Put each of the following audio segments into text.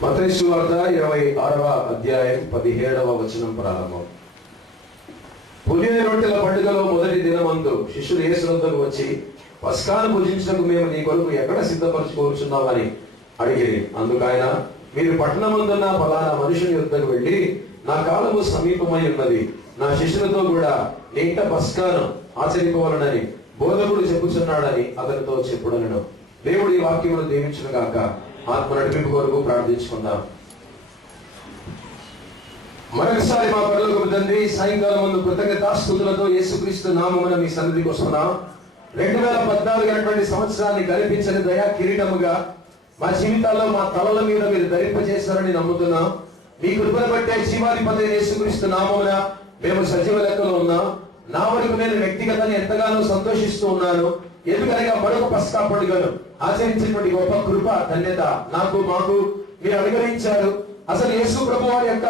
మత్తయి సువార్త 26వ అధ్యాయం 17వ వచనం ప్రారంభం. పులియని రొట్టెల పండుగలో మొదటి దినమందు శిష్యులు యేసు వద్దకు వచ్చి, పస్కాను భుజించడానికి మేము నీ కొరకు ఎక్కడ సిద్ధపరచుకోవచ్చున్నామని అడిగిరి. అందుకైన, మీరు పట్టణమందున్న ఫలానా మనుషుని యొద్దకు వెళ్ళి, నా కాలము సమీపమై ఉన్నది, నా శిష్యులతో కూడా నీ ఇంట పస్కాను ఆచరింపవలనని బోధకుడు చెప్పుచున్నాడని అతనితో చెప్పుడనను. దేవుడు ఈ వాక్యమును దీవించును గాక. ఆత్మ నడిపింపు కొరకు ప్రార్థించుకుందాం. మరొకసారి మా పరలోకపు తండ్రి, సాయంకాలం ముందు కృతజ్ఞతాస్తుతులతో యేసుక్రీస్తు నామమున మీ సన్నిధికి వస్తున్నాం. 2014 అనేటువంటి సంవత్సరాన్ని కల్పించని దయా కిరీటముగా మా జీవితాల్లో మా తలల మీద మీరు ధరింపజేశారని నమ్ముతున్నాం. మీ కృపను బట్టే జీవాధిపతి యేసుక్రీస్తు నామమున మేము సజీవ లెక్కలో ఉన్నాం. నా వరకు నేను వ్యక్తిగతంగా ఎంతగానో సంతోషిస్తూ ఉన్నాను. ఎందుకనగా మరొక పస్కా పండుగను ఆచరించినటువంటి గొప్ప కృప, ధన్యత నాకు మాకు మీరు అనుగ్రహించారు. అసలు యేసు ప్రభు వారి యొక్క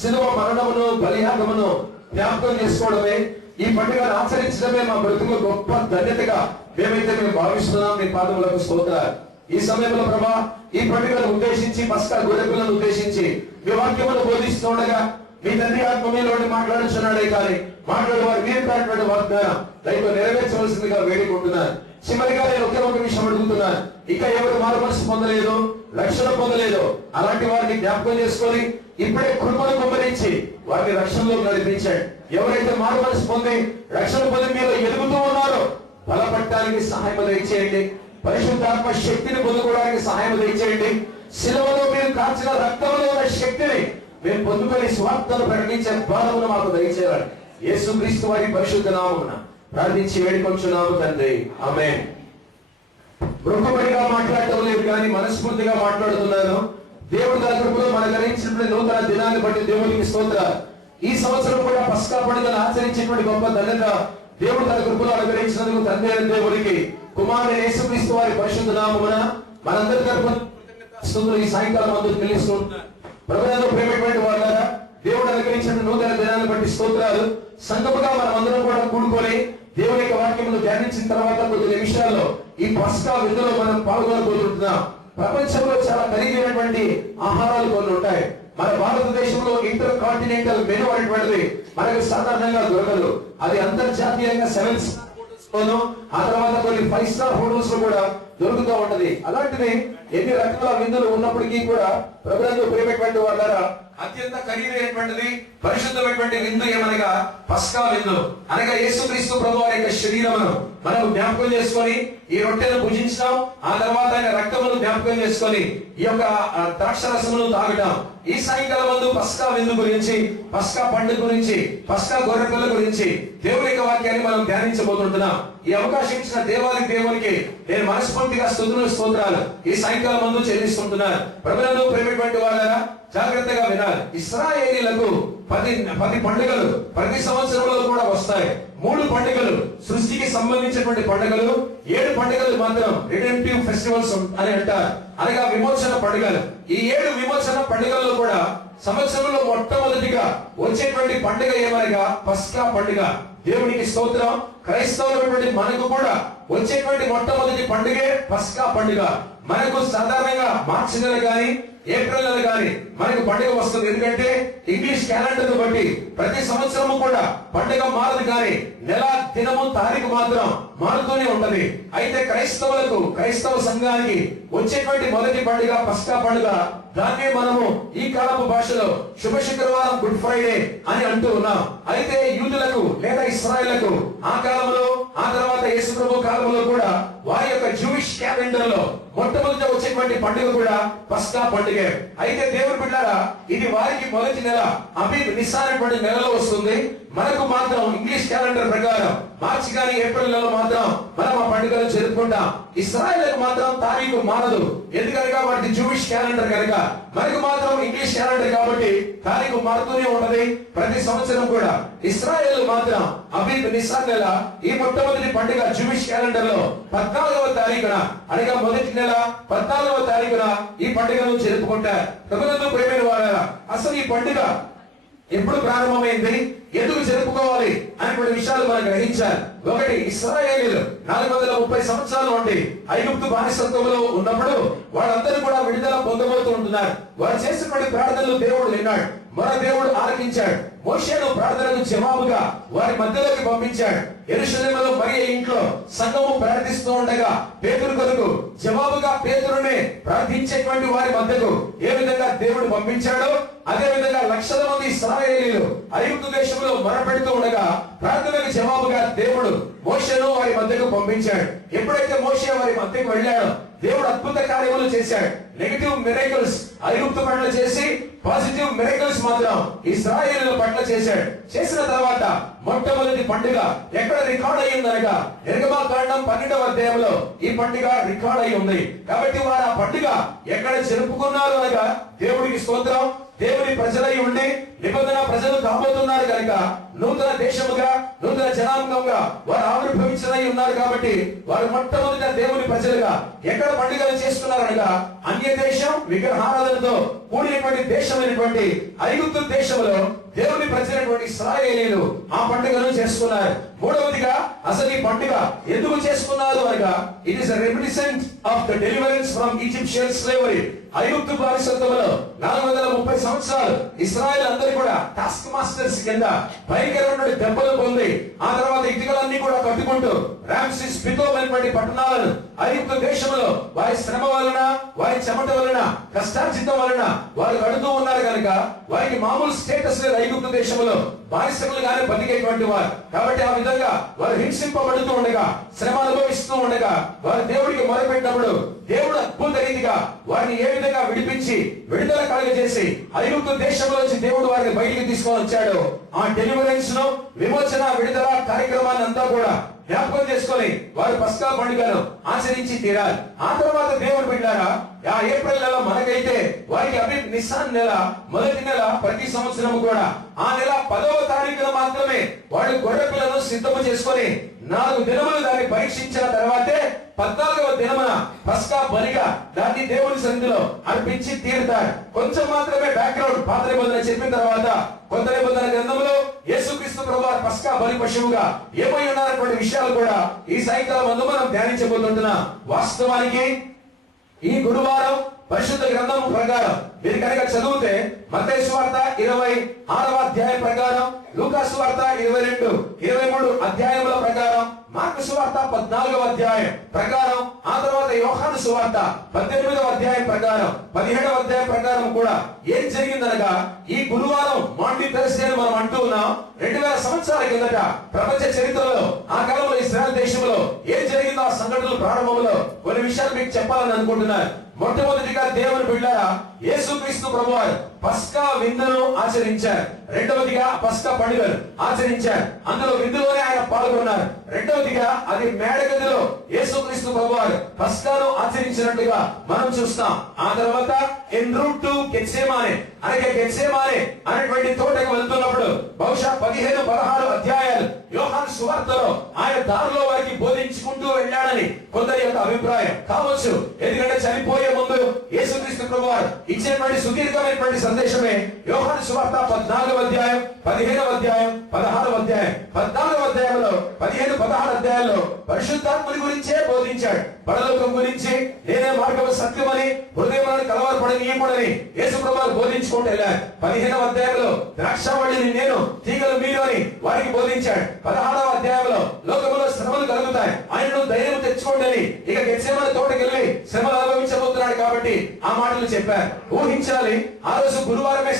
శిలువ మరణమును బలియాగమును జ్ఞాపకం చేసుకోవడమే, ఈ పండుగను ఆచరించడమే మా బ్రతుకు గొప్ప ధన్యతగా మేము భావిస్తున్నాం. మీ పాదములకు స్తోత్రాలు. ఈ సమయంలో ప్రభా, ఈ పండుగను ఉద్దేశించి, పస్కా గొర్రెపిల్లను ఉద్దేశించి మీ వాక్యమును బోధిస్తుండగా మీ తండ్రి ఆత్మ మీలోని మాట్లాడుచున్నాడే కానీ మాట్లాడేవారు మీరు కానటువంటి వాగ్దానం దైవ నెరవేర్చవలసిందిగా వేడుకుంటున్నాను. చివరిగా నేను ఒకే ఒక విషయం అడుగుతున్నాను. ఇక ఎవరు మారు మనసు పొందలేదు, రక్షణ పొందలేదు, అలాంటి వారిని జ్ఞాపకం చేసుకొని ఇప్పుడే కృపను కుమ్మరించి వారిని రక్షణలోకి నడిపించండి. ఎవరైతే మారు మనసు పొంది రక్షణ పొంది మీరు ఎదుగుతూ ఉన్నారో బలపడటానికి సహాయం దయచేయండి. పరిశుద్ధాత్మ శక్తిని పొందుకోవడానికి సహాయం దయచేయండి. శిలువలో మీరు కాచిన రక్తంలో ఉన్న శక్తిని మేము పొందుకొని స్వార్థను ప్రకటించే బాధమును మాకు దయచేయాలి. యేసుక్రీస్తు వారి పరిశుద్ధ నామమున ప్రార్థించి వేడుకొంచున్నాము తండ్రి, ఆమేన్. మృగపడిగా మాట్లాడటం లేదు కానీ మనస్ఫూర్తిగా మాట్లాడుతున్నాను. దేవుడు తన కృపలో మనకు గ్రహించినటువంటి నూతన దినాన్ని బట్టి దేవునికి స్తోత్రాలు. ఈ సంవత్సరం కూడా పస్కా పండుగను ఆచరించేటువంటి గొప్ప ధన్యత దేవుడు తన కృపలో అనుగ్రహించినందుకు తండ్రి అయిన దేవునికి, కుమారుడు యేసుక్రీస్తు వారి పరిశుద్ధ నామమున మనందరి తరపున ఈ సాయంకాలం అందరూ పిలుస్తున్నాను. ప్రభువునందు ప్రియమైనటువంటి వారులారా, దేవుడు అనుగ్రహించిన నూతన దినాన్ని బట్టి స్తోత్రాలు. సంఘముగా మనం అందరం కూడా కూడుకొని దేవుని యొక్క వాక్యమును ధ్యానించిన తర్వాత కొద్ది నిమిషాల్లో ఈ పస్కా విందులో మనం పాల్గొనబోతున్నాం. ప్రపంచంలో చాలా ఖరీదైనటువంటి ఆహారాలు కొన్ని ఉంటాయి. మన భారతదేశంలో ఇంటర్ కాంటినెంటల్ మెనూ అనేటువంటిది మనకు సాధారణంగా దొరకదు. అది అంతర్జాతీయంగా 7 స్టార్ హోటల్స్ లోను, ఆ తర్వాత కొన్ని 5 స్టార్ హోటల్స్ లో కూడా దొరుకుతూ ఉంటది. అలాంటిది ఎన్ని రకాల విందులు ఉన్నప్పటికీ కూడా ప్రభువునందు ప్రియమైనటువంటి వారులారా, అత్యంత ఖరీదైనటువంటిది పరిశుద్ధమైనటువంటి విందు ఏమనగా పస్కా విందు. అనగా యేసుక్రీస్తు ప్రభు వారి యొక్క శరీరమును మనం జ్ఞాపకం చేసుకొని ఈ రొట్టెను భుజించడం, ఆ తర్వాత ఆయన రక్తమును జ్ఞాపకం చేసుకొని ఈ యొక్క ద్రాక్షరసమును తాగటం. ఈ సాయంకాలం ముందు పస్కా విందు గురించి, పస్కా పండుగ గురించి, పస్కా గొర్రెపిల్ల గురించి దేవుని యొక్క వాక్యాన్ని మనం ధ్యానించబోతుంటున్నాం. ఈ అవకాశం ఇచ్చిన దేవాది దేవునికి నేను మనస్ఫూర్తిగా స్తుతులు స్తోత్రాలు ఈ సాయంకాలం ముందు చెల్లిస్తుంటున్నాను. ప్రభువునందు ప్రియమైనటువంటి వారులారా, జాగ్రత్తగా వినాలి. ఇశ్రాయేలీలకు 10 పండుగలు ప్రతి సంవత్సరంలో కూడా వస్తాయి. 3 పండుగలు సృష్టికి సంబంధించినటువంటి పండుగలు, 7 పండుగలు మాత్రం రిడెంప్టివ్ ఫెస్టివల్స్ అని అంటారు, అనగా విమోచన పండుగలు. ఈ 7 విమోచన పండుగల్లో కూడా సంవత్సరంలో మొట్టమొదటిగా వచ్చేటువంటి పండుగ ఏమనగా పస్కా పండుగ. దేవునికి స్తోత్రం. క్రైస్తవులైనటువంటి మనకు కూడా వచ్చేటువంటి మొట్టమొదటి పండుగే పస్కా పండుగ. మనకు సాధారణంగా మార్చి నెల కానీ ఏప్రిల్ నెల కానీ మనకు పండుగ వస్తుంది. ఎందుకంటే ఇంగ్లీష్ క్యాలెండర్ బట్టి ప్రతి సంవత్సరము కూడా పండుగ మారదు, కానీ నెల, దినము, తారీఖు మాత్రం మారుతూనే ఉంటది. అయితే క్రైస్తవులకు, క్రైస్తవ సంఘానికి వచ్చేటువంటి మొదటి పండుగ పస్కా పండుగ. దాన్నే మనము ఈ కాలపు భాషలో శుభ శుక్రవారం, గుడ్ ఫ్రైడే అని అంటూ ఉన్నాం. అయితే యూదులకు లేదా ఇశ్రాయేలులకు ఆ కాలంలో, ఆ తర్వాత యేసు ప్రభు కాలంలో కూడా వారి యొక్క జూయిష్ క్యాలెండర్ లో మొట్టమొదట వచ్చేటువంటి పండుగ కూడా పస్కా పండుగే. అయితే దేవుని బిడ్డలారా, ఇది వారికి మొదటి నెల అబీబ్ నిస్సాన్ అనేటువంటి నెలలో వస్తుంది. మనకు మాత్రం ఇంగ్లీష్ క్యాలెండర్ ప్రకారం మార్చి కానీ ఏప్రిల్ నెలలో మాత్రం మనం ఆ పండుగలు జరుపుకుంటాం. ఇశ్రాయేలుకు మాత్రం తారీఖు మారదు, ఎందుకనగా వాటి జూయిష్ క్యాలెండర్ కనుక. మనకు మాత్రం ఇంగ్లీష్ క్యాలెండర్ కాబట్టి తారీఖు మారుతూనే ఉంటది ప్రతి సంవత్సరం కూడా. ఇశ్రాయేలు మాత్రం అబీబ్ నిస్సాన్ నెల ఈ మొట్టమొదటి పండుగ జూయిష్ క్యాలెండర్ లో 14వ తారీఖున, అనగా మొదటి నెల 14వ తారీఖున ఈ పండుగను జరుపుకుంటారు. ప్రభువునందు ప్రియమైన వారులారా, అసలు ఈ పండుగ ఎప్పుడు ప్రారంభమైంది, ఎందుకు జరుపుకోవాలి అనేటువంటి విషయాలు మనం గ్రహించాలి. ఒకటి, ఇశ్రాయేలీయులు 430 సంవత్సరాల నుండి ఐగుప్తు బానిసత్వంలో ఉన్నప్పుడు వాళ్ళందరూ కూడా విడుదల పొందబోతూ ఉంటున్నారు. వారు చేసినటువంటి ప్రార్థనలు దేవుడు విన్నాడు, మన దేవుడు ఆలకించాడు. మోషేను ప్రార్థనకు జవాబుగా వారి మధ్యలోకి పంపించాడు. యెరూషలేములో మరియ ఇంట్లో సంఘము ప్రార్థిస్తూ ఉండగా పేతురు కొరకు జవాబుగా పేతురునే ప్రార్థించేటువంటి వారి మధ్యకు ఏ విధంగా దేవుడు పంపించాడో అదే విధంగా లక్షల మంది ఇశ్రాయేలీయులు ఐగుప్తు దేశంలో మొరపెడుతూ ఉండగా ప్రార్థనకు జవాబుగా దేవుడు మోషేను వారి మధ్యకు పంపించాడు. ఎప్పుడైతే మోషే వారి మధ్యకు వెళ్ళాడో దేవుడు అద్భుత కార్యములు చేశాడు. నెగటివ్ మిరకల్స్ ఐగుప్తు పట్ల చేసి పాజిటివ్ మిరకల్స్ మాత్రం ఇశ్రాయేలీయుల పట్ల చేశాడు. చేసిన తర్వాత మొట్టమొదటి పండుగ ఎక్కడ రికార్డ్ అయ్యిందనగా నిర్గమాకాండం 12వ అధ్యాయంలో ఈ పండుగ రికార్డ్ అయి ఉంది. కాబట్టి వారు ఆ పండుగ ఎక్కడ జరుపుకున్నారు అనగా దేవుడికి స్తోత్రం, దేవుని ప్రజలై ఉండి నిబంధన ప్రజలు కాబోతున్నారు కనుక నూతన దేశముగా నూతన జనాంగంగా వారు ఆవిర్భవించనై ఉన్నారు. కాబట్టి వారు మొట్టమొదట దేవుని ప్రజలుగా ఎక్కడ పండుగలు చేసుకున్నారనగా అన్య దేశం విగ్రహారాధనతో కూడినటువంటి దేశమైనటువంటి ఐగుప్తు దేశంలో దేవుని ప్రజలైనటువంటి ఇశ్రాయేలీయులు ఆ పండుగను చేసుకున్నారు. మూడవదిగా అసలు ఈ పండుగ ఎందుకు చేసుకున్నారు అనగా it is reminiscent of the deliverance from Egyptian slavery. ఐగుప్తు బానిసత్వంలో 430 సంవత్సరాలు ఇశ్రాయేల్ అందరూ కూడా టాస్క్ మాస్టర్స్ కింద భయంకరమైన దెబ్బలు పొంది ఆ తర్వాత ఇటుకలన్నీ కూడా కట్టుకుంటూ రామ్సిస్ పితోమ్ అనేటువంటి పట్టణాలను ఐగుప్తు దేశంలో వారి శ్రమ వలన వారి చెమట వలన కష్టార్జితం వలన వారు కడుతూ ఉన్నారు కనుక వారికి మామూలు స్టేటస్ లేదు ఐగుప్తు దేశంలో, బానిసలుగానే బతికేటువంటి వారు. కాబట్టి ఆ విధంగా వారు హింసింపబడుతూ ఉండగా శ్రమ అనుభవిస్తూ ఉండగా వారు దేవుడికి మొరపెట్టినప్పుడు దేవుడు అద్భుత రీతిగా వారిని ఏ విధంగా విడిపించి విడుదల కలుగజేసి ఐగుప్తు దేశంలోంచి దేవుడు వారిని బయటికి తీసుకొని వచ్చాడు. ఆ డెలివరెన్స్ ను విమోచన విడుదల కార్యక్రమాన్ని అంతా కూడా జ్ఞాపకం చేసుకొని వారు పస్కా పండుగను ఆచరించి తీరాలి. ఆ తర్వాత దేవుడు బిడ్డారా ఆ ఏప్రిల్ నెల మనకైతే వారికి నిస్సాన్ నెల మొదటి నెల ప్రతి సంవత్సరం కూడా ఆ నెల 10వ తారీఖున మాత్రమే వాళ్ళు గొర్రె పిల్లను సిద్ధము చేసుకొని 4 దినములు దాన్ని పరీక్షించిన తర్వాతే 14వ దినమున పస్కా బలిగా దాన్ని దేవుని సన్నిధిలో అర్పించి తీరుతారు. కొంచెం మాత్రమే బ్యాక్గ్రౌండ్ పాత నిబంధన చెప్పిన తర్వాత కొత్త నిబంధన గ్రంథంలో యేసుక్రీస్తు ప్రభువారు పస్కా బలి పశువుగా ఏమై ఉన్నారన్నటువంటి విషయాలు కూడా ఈ సాయంకాలం ముందు మనం ధ్యానించబోతుంటున్నాం. వాస్తవానికి ఈ గురువారం పరిశుద్ధ గ్రంథం ప్రకారం మీరు కనుక చదివితే మత్తయి సువార్త 26వ అధ్యాయం ప్రకారం, లూకా సువార్త 22, 23 అధ్యాయముల ప్రకారం, మార్కు సువార్త 14వ అధ్యాయం ప్రకారం, ఆ తర్వాత యోహాను సువార్త 18వ అధ్యాయం ప్రకారం, 17వ అధ్యాయం ప్రకారం కూడా ఏం జరిగిందనగా ఈ గురువారం మాండి థర్స్డే అని మనం అంటూ ఉన్నాం. 2000 సంవత్సరాల కిందట ప్రపంచ చరిత్రలో ఆ కాలంలో ఇశ్రాయేల్ దేశంలో ఏం జరిగిందో ఆ సంఘటనల ప్రారంభంలో కొన్ని విషయాలు మీకు చెప్పాలని అనుకుంటున్నారు. మొట్టమొదటిగా దేవుని బిడ్డలారా యేసుక్రీస్తు ప్రభువారు పస్కా విందును ఆచరించారు. రెండవదిగా పస్కా పండుగను ఆచరించారు. అందులో విందులోనే ఆయన పాల్గొన్నారు. రెండవదిగా అది మేడగదిలో యేసుక్రీస్తు ప్రభువారు పస్కాను ఆచరించినట్టుగా మనం చూస్తాం. ఆ తర్వాత ఎన్ రూట్ టు గెత్సేమానే అనగా గెత్సేమానే అనేటువంటి తోటకు వెళ్తున్నప్పుడు బహుశా 15-16 అధ్యాయాలు యోహాను సువార్తలో ఆయన దారిలో వారికి బోధించుకుంటూ వెళ్ళాడని కొందరి యొక్క అభిప్రాయం కావచ్చు. ఎందుకంటే చనిపోయే ముందు యేసుక్రీస్తు ప్రభువారు ఇచ్చినటువంటి సుదీర్ఘమైనటువంటి సందేశమే యోహాను సువార్త 14వ అధ్యాయం, 15వ అధ్యాయం, 16వ అధ్యాయం. 14వ అధ్యాయంలో 15-16 అధ్యాయాల్లో పరిశుద్ధాత్మని గురించే బోధించాడు. పరలోకం గురించి నేనే మార్గము సత్యమని హృదయములను కలవరపడనీయకూడని యేసు ప్రభువారు బోధించుకుంటూ వెళ్ళారు. 15వ అధ్యాయంలో ద్రాక్షావళిని నేను తీగలు మీరు అని వారికి బోధించాడు. 16వ అధ్యాయంలో లోకములో శ్రమలు కలుగుతాయి, ఆయనను ధైర్యం తెచ్చుకోండి అని ఇక గెత్సేమనే తోటకెళ్ళి శ్రమలు అనుభవించబోతున్నాడు కాబట్టి ఆ మాటలు చెప్పారు. ఊహించాలి ఆ రోజు గురువారమే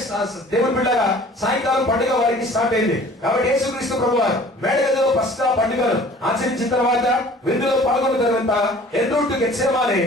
దేవుని బిడ్డగా సాయంకాలం పండుగ వారికి స్టార్ట్ అయింది. కాబట్టి యేసుక్రీస్తు ప్రభువారు మేడగదిలో పస్కా పండుగను ఆచరించిన తర్వాత విందులో పాల్గొన్న తర్వాత ఎన్ రూట్ టు గెత్సేమానే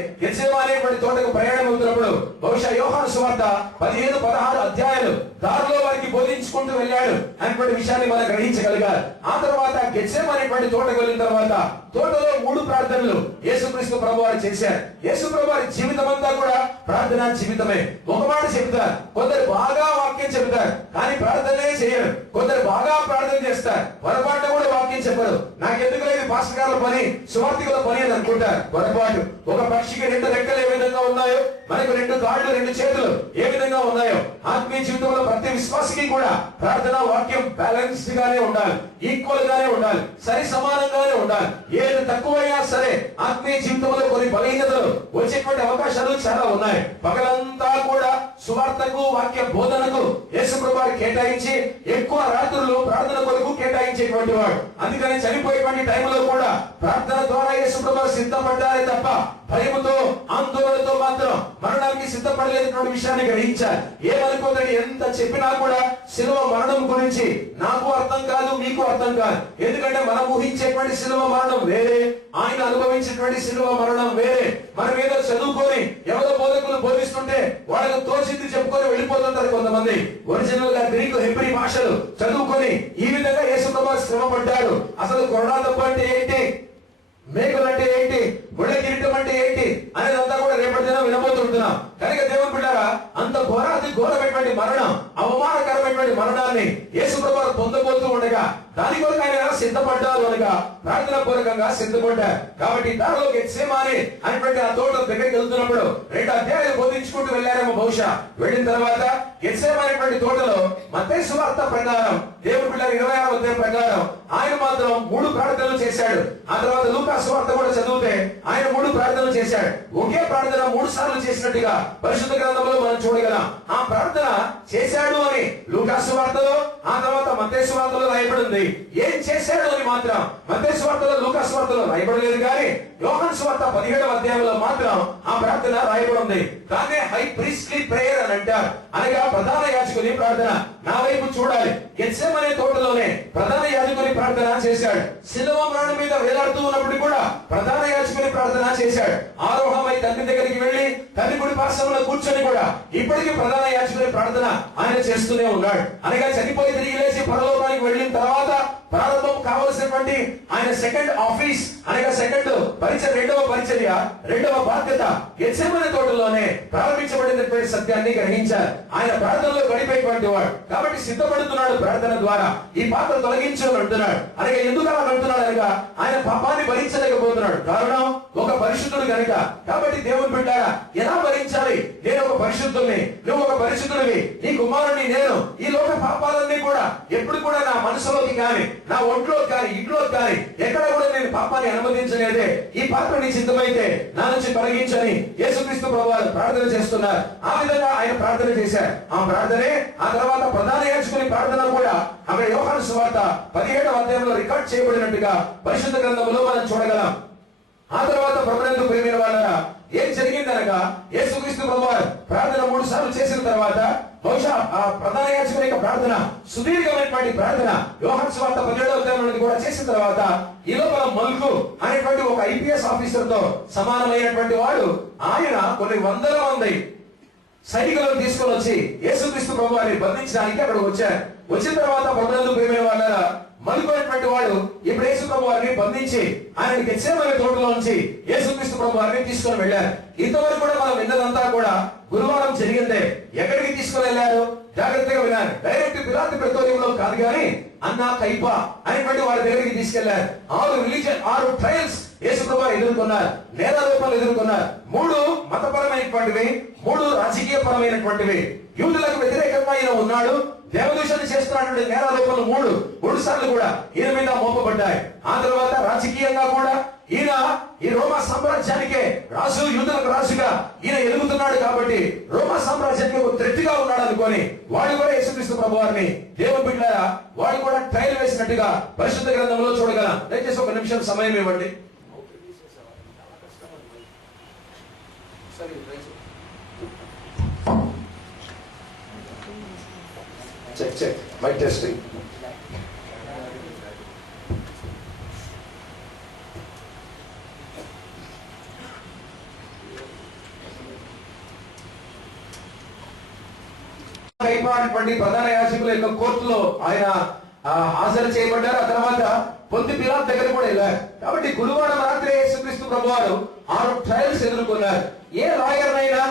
తోటకు ప్రయాణం అవుతున్నప్పుడు బహుశా యోహాను సువార్త 15-16 అధ్యాయాలు దారిలో వారికి బోధించుకుంటూ వెళ్ళాడు అనేటువంటి విషయాన్ని మనం గ్రహించగలిగారు. ఆ తర్వాత గెత్సేమానే తోటకు వెళ్ళిన తర్వాత తోటలో 3 ప్రార్థనలు యేసుక్రీస్తు ప్రభువారు చేశారు. యేసు ప్రభువారి జీవితం అంతా కూడా ప్రార్థనా జీవితమే. ఒక మాట చెబుతారు, కొందరు బాగా వాక్యం చెబుతారు కానీ ప్రార్థనే చేయరు. కొందరు బాగా ప్రార్థన చేస్తారు, పొరపాటు కూడా వాక్యం చెప్పరు. నాకెందుకు లేదు పాస్టర్ గారి పని, సువార్థికుల పని అని అనుకుంటారు. పొరపాటు. ఒక పక్షికి 2 రెక్కలు ఏ విధంగా ఉన్నాయో, మనకు 2 కాళ్ళు 2 చేతులు ఏ విధంగా ఉన్నాయో, ఆత్మీయ జీవితంలో ప్రతి విశ్వాసికి కూడా ప్రార్థన వాక్యం బ్యాలెన్స్ గానే ఉండాలి, ఈక్వల్ గానే ఉండాలి, సరి సమానంగానే ఉండాలి. ఏది తక్కువైనా సరే ఆత్మీయ జీవితంలో కొన్ని బలహీనతలు వచ్చేటువంటి అవకాశాలు చాలా ఉన్నాయి. పగలంతా కూడా సువార్తకు వాక్య బోధనకు యేసు ప్రభువారు కేటాయించి ఎక్కువ రాత్రులు ప్రార్థన కొరకు కేటాయించేటువంటి వాడు. అందుకని చనిపోయేటువంటి టైంలో కూడా ప్రార్థన ద్వారా యేసు ప్రభువారు సిద్ధపడ్డారే తప్ప భయముతో ఆందోళనతో మాత్రం మరణానికి సిద్ధపడలేనటువంటి విషయాన్ని గ్రహించాలి. ఏమనుకోదని ఎంత చెప్పినా కూడా శిలువ మరణం గురించి నాకు అర్థం కాదు, మీకు అర్థం కాదు. ఎందుకంటే మనం ఊహించేటువంటి శిలువ మరణం వేరే, ఆయన అనుభవించేటువంటి శిలువ మరణం వేరే. మనం ఏదో చదువుకొని ఎవరో బోధకులు బోధిస్తుంటే వాళ్ళకు తోచింది చెప్పుకొని వెళ్ళిపోతుంటారు కొంతమంది. ఒరిజినల్ గా గ్రీకు హెబ్రీ భాషలు చదువుకొని ఈ విధంగా యేసు ప్రభువు శ్రమ పడ్డాడు, అసలు కొరడా దెబ్బ అంటే ఏంటి, మేకులు అంటే ఏంటి, గుడ కిరీటం అంటే ఏంటి అనేదంతా కూడా రేపటి దినం వినబోతుంటున్నాం. కనుక దేవుని బిడ్డారా, అంత ఘోరమైనటువంటి మరణం, అవమానకరమైనటువంటి మరణాన్ని యేసు ప్రభువు పొందబోతూ ఉండగా దాని కొరకు ఆయన సిద్ధపడ్డారు అనగా ప్రార్థన పూర్వకంగా సిద్ధపడ్డారు. కాబట్టి దారిలో గెత్సేమాని అనేటువంటి ఆ తోట దగ్గరికి వెళ్తున్నప్పుడు 2 అధ్యాయాలు బోధించుకుంటూ వెళ్ళారేమో బహుశా. వెళ్ళిన తర్వాత గెత్సేమాని అనేటువంటి తోటలో మత్తయి సువార్త ప్రకారం దేవుని బిడ్డ 26వ అధ్యాయం ప్రకారం ఆయన మాత్రం 3 ప్రార్థనలు చేశాడు. ఆ తర్వాత లూకా సువార్త కూడా చదివితే ఆయన 3 ప్రార్థనలు చేశాడు. ఒకే ప్రార్థన 3 సార్లు చేసినట్టుగా పరిశుద్ధ గ్రంథంలో మనం చూడగలం. ఆ ప్రార్థన చేశాడు అని లూకా సువార్తలో, ఆ తర్వాత మత్తయి సువార్తలో రాయబడింది. ఏం చేశాడు అని మాత్రం మత్తయి సువార్తలో, లూకా సువార్తలో రాయబడలేదు. కానీ యోహాను సువార్త 17వ అధ్యాయంలో మాత్రం ఆ ప్రార్థన రాయబడింది. దాన్నే హై ప్రీస్ట్లీ ప్రేయర్ అని అంటారు. అనగా ప్రధాన యాజకుని ప్రార్థన. నా వైపు చూడాలి. గెత్సేమనే తోటలోనే ప్రధాన యాజకుని ప్రార్థన చేశాడు. శిలువ మరణం మీద వేలాడుతూ ఉన్నప్పుడు కూడా ప్రధాన యాజకుని ప్రార్థన చేశాడు. ఆరోహమై తండ్రి దగ్గరికి వెళ్లి తండ్రి కుడి పార్శ్వంలో కూర్చొని కూడా ఇప్పటికీ ప్రధాన యాజకుని ప్రార్థన ఆయన చేస్తూనే ఉన్నాడు. అనగా చనిపోయి తిరిగి లేచి పరలోకానికి వెళ్ళిన తర్వాత ప్రారంభం కావలసినటువంటి ఆయన సెకండ్ ఆఫీస్ అనగా సెకండ్ పరిచర్య, 2వ పరిచర్య, 2వ బాధ్యత గెత్సేమనే తోటలోనే ప్రారంభించబడినటువంటి సత్యాన్ని గ్రహించారు. ఆయన ప్రార్థనలో గడిపేటువంటి వాడు కాబట్టి సిద్ధపడుతున్నాడు. ప్రార్థన ద్వారా ఈ పాత్ర తొలగించు అని అంటున్నాడు. అనగా ఎందుకు అలా అంటున్నాడు అనగా ఆయన పాపాన్ని భరించలేకపోతున్నాడు. కారణం ఒక పరిశుద్ధుడు కనుక. కాబట్టి దేవుని బిడ్డారా, ఎలా భరించాలి? నేను ఒక పరిశుద్ధుని, నువ్వు ఒక పరిశుద్ధుడివి, నీ కుమారుని నేను. ఈ లోక పాపాలన్నీ కూడా ఎప్పుడు కూడా నా మనసులోకి కానీ, నా ఒంట్లో కానీ, ఇంట్లో కానీ ఎక్కడ కూడా నేను పాపాన్ని అనుమతించలేదే. ఈ పాత్ర నీ సిద్ధమైతే నా నుంచి తొలగించని యేసుక్రీస్తు ప్రభువు ప్రార్థన చేస్తున్నారు. ఆ విధంగా ఆయన ప్రార్థన చేశారు. ఆ ప్రార్థనే ఆ తర్వాత ప్రధాన యాజకుని ప్రార్థన కూడా అక్కడ యోహాను సువార్త 17వ అధ్యాయంలో రికార్డ్ చేయబడినట్టుగా పరిశుద్ధ గ్రంథంలో మనం చూడగలం. ఆ తర్వాత ప్రభువునందు ప్రియమైన వాళ్ళారా, ఏం జరిగిందనగా యేసుక్రీస్తు ప్రభువు ప్రార్థన 3 సార్లు చేసిన తర్వాత బహుశా ఆ ప్రధాన యాజకుని యొక్క ప్రార్థన సుదీర్ఘమైనటువంటి ప్రార్థన యోహాను సువార్త 17వ అధ్యాయంలో కూడా చేసిన తర్వాత ఈ లోపల మల్కు అనేటువంటి ఒక ఐపీఎస్ ఆఫీసర్ తో సమానమైనటువంటి వాడు ఆయన కొన్ని వందల మంది సైనికులను తీసుకొని వచ్చి యేసుక్రీస్తు ప్రభువుని బంధించడానికి అక్కడికి వచ్చారు. వచ్చిన తర్వాత ప్రభువునందు ప్రియమైన వాళ్ళారా, మలుకున్నటువంటి వాడు ఇప్పుడు యేసు ప్రభువుని బంధించి ఆయన గెత్సేమనే తోటలో నుంచి యేసుక్రీస్తు ప్రభువుని తీసుకొని వెళ్ళారు. ఇంతవరకు కూడా మనం విన్నదంతా కూడా గురువారం జరిగిందే. ఎక్కడికి తీసుకొని వెళ్ళారు? జాగ్రత్తగా వినాలి. డైరెక్ట్ పిలాతు ప్రెటోరియంలో కాదు కానీ అన్నా కైపా అనేటువంటి వారి దగ్గరికి తీసుకెళ్లారు. 6 ట్రయల్స్ యేసు ప్రభువు ఎదుర్కొన్నారు, నేరారోపణలు ఎదుర్కొన్నారు. 3 మతపరమైనటువంటివి, 3 రాజకీయ పరమైనటువంటివి. యూదులకు వ్యతిరేకంగా ఈయన ఉన్నాడు, దేవదూషణ చేస్తున్నటువంటి నేరారోపణలు 3 సార్లు కూడా ఈయన మీద మోపబడ్డాయి. ఆ తర్వాత రాజకీయంగా కూడా ఈయన ఈ రోమా సామ్రాజ్యానికే రాజు, యూదులకు రాజుగా ఈయన ఎదుగుతున్నాడు. కాబట్టి రోమా సామ్రాజ్యానికి ఒక థ్రెట్ గా ఉన్నాడు అనుకొని వాడు కూడా యేసుక్రీస్తు ప్రభువుని దేవుని బిడ్డలారా వాడు కూడా ట్రయల్ వేసినట్టుగా పరిశుద్ధ గ్రంథంలో చూడగలం. దయచేసి ఒక నిమిషం సమయం ఇవ్వండి. Check mic testing. ప్రధాన యాజకుల యొక్క కోర్టులో ఆయన హాజరు చేయబడ్డారు. ఆ తర్వాత పొంతి పిలాతు దగ్గర కూడా వెళ్ళారు. కాబట్టి గురువారం రాత్రి యేసుక్రీస్తు ప్రభువారు 6 ట్రయల్స్ ఎదుర్కొన్నారు. ఏ లాయర్ అయినా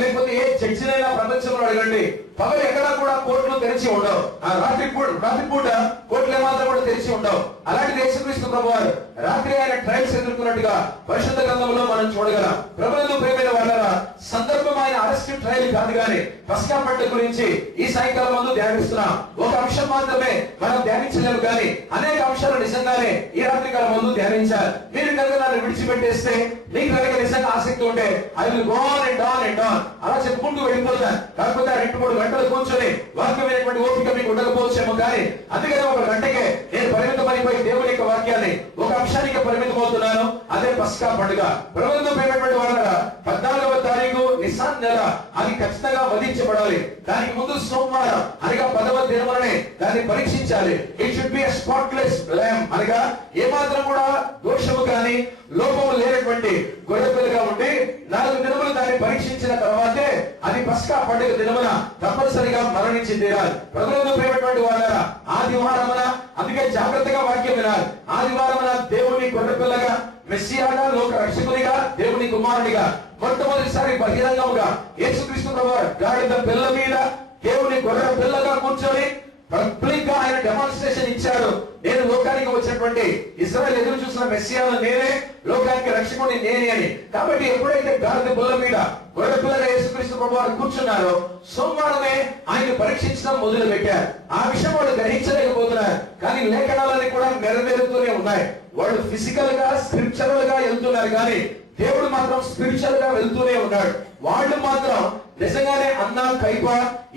లేకపోతే ఏ జడ్జినైనా ప్రపంచంలో అడగండి, పగలు ఎక్కడా కూడా కోర్టులు తెరిచి ఉండవు. ఆ రాత్రి పూట కోర్టులు ఏమాత్రం కూడా తెరిచి ఉండవు. అలాంటి యేసుక్రీస్తు ప్రభువారు రాత్రి ఆయన ట్రయల్స్ ఎదుర్కొన్నట్టుగా పరిశుద్ధ గ్రంథంలో మనం చూడగలం. ప్రభువును ప్రియమైన వాళ్ళరా, సందర్భం ఆయన అరెస్ట్ ట్రయల్ కాదు కానీ పస్కా పండుగ గురించి ఈ సాయంకాలం ముందు ధ్యానిస్తున్నాం. ఒక అంశం మాత్రమే మనం ధ్యానించలేము కానీ అనేక అంశాలు నిజంగానే ఈ రాత్రి కాలం ముందు ధ్యానించాలి. మీరు కనుక నన్ను విడిచిపెట్టేస్తే, మీకు కనుక నిజంగా ఆసక్తి ఉంటే I will go on and on and on అలా చెప్పుకుంటూ వెళ్ళిపోతాను. కాకపోతే 2-3 గంటలు కూర్చొని వాక్యమైనటువంటి ఓపిక మీకు ఉండకపోవచ్చేమో కానీ అందుకనే 1 గంటకే నేను పరిమితమైపోయి దేవుని యొక్క వాక్యాన్ని ఒక అంశానికి పరిమితమవుతున్నాను. అదే పస్కా పండుగ. ప్రభుత్వం పేరుటువంటి వాళ్ళ 14వ తారీఖు నిస్సాన్ నెల అది ఖచ్చితంగా వధించబడాలి. దానికి ముందు సోమవారం అనగా 10వ దినములనే దాన్ని పరీక్షించాలి. It should be a spotless lamb అనగా ఏమాత్రం కూడా దోషము కానీ లోపము లేనటువంటి గొర్రెపిల్లగా ఉండి 4 దినములు దాన్ని పరీక్షించిన తర్వాతే అది పస్కా పండుగ దినమున తప్పనిసరిగా మరణించి తీరాలి. ప్రభువును ప్రియమైనటువంటి వాళ్ళారా, ఆదివారమున అందుకే జాగ్రత్తగా వాక్యం వినాలి. ఆదివారమున దేవుని గొర్రెపిల్లగా, మెస్సియాగా, లోక రక్షకునిగా, దేవుని కుమారునిగా మొట్టమొదటిసారి బహిరంగముగా యేసుక్రీస్తు ప్రభువారు గాడిద పిల్ల మీద దేవుని గొర్రె పిల్లగా కూర్చొని పబ్లిక్ గా ఆయన డెమాన్స్ట్రేషన్ ఇచ్చాడు. నేను లోకానికి వచ్చినటువంటి ఇశ్రాయేలు ఎదురు చూసిన మెస్సియాను నేనే, లోకానికి రక్షకుని నేనే అని. కాబట్టి ఎప్పుడైతే గాడిద పిల్ల మీద గొర్రె పిల్లగా యేసుక్రీస్తు ప్రభువారు కూర్చున్నారో సోమవారమే ఆయన పరీక్షించడం మొదలు పెట్టారు. ఆ విషయం వాళ్ళు గ్రహించలేకపోతున్నారు. కానీ లేఖనాలన్నీ కూడా నెరవేరుతూనే ఉన్నాయి. వాళ్ళు ఫిజికల్ గా స్పిరిచువల్ గా వెళ్తున్నారు కానీ దేవుడు మాత్రం స్పిరిచువల్ గా వెళ్తూనే ఉన్నాడు. వాళ్ళు మాత్రం నిజంగానే అన్న కైప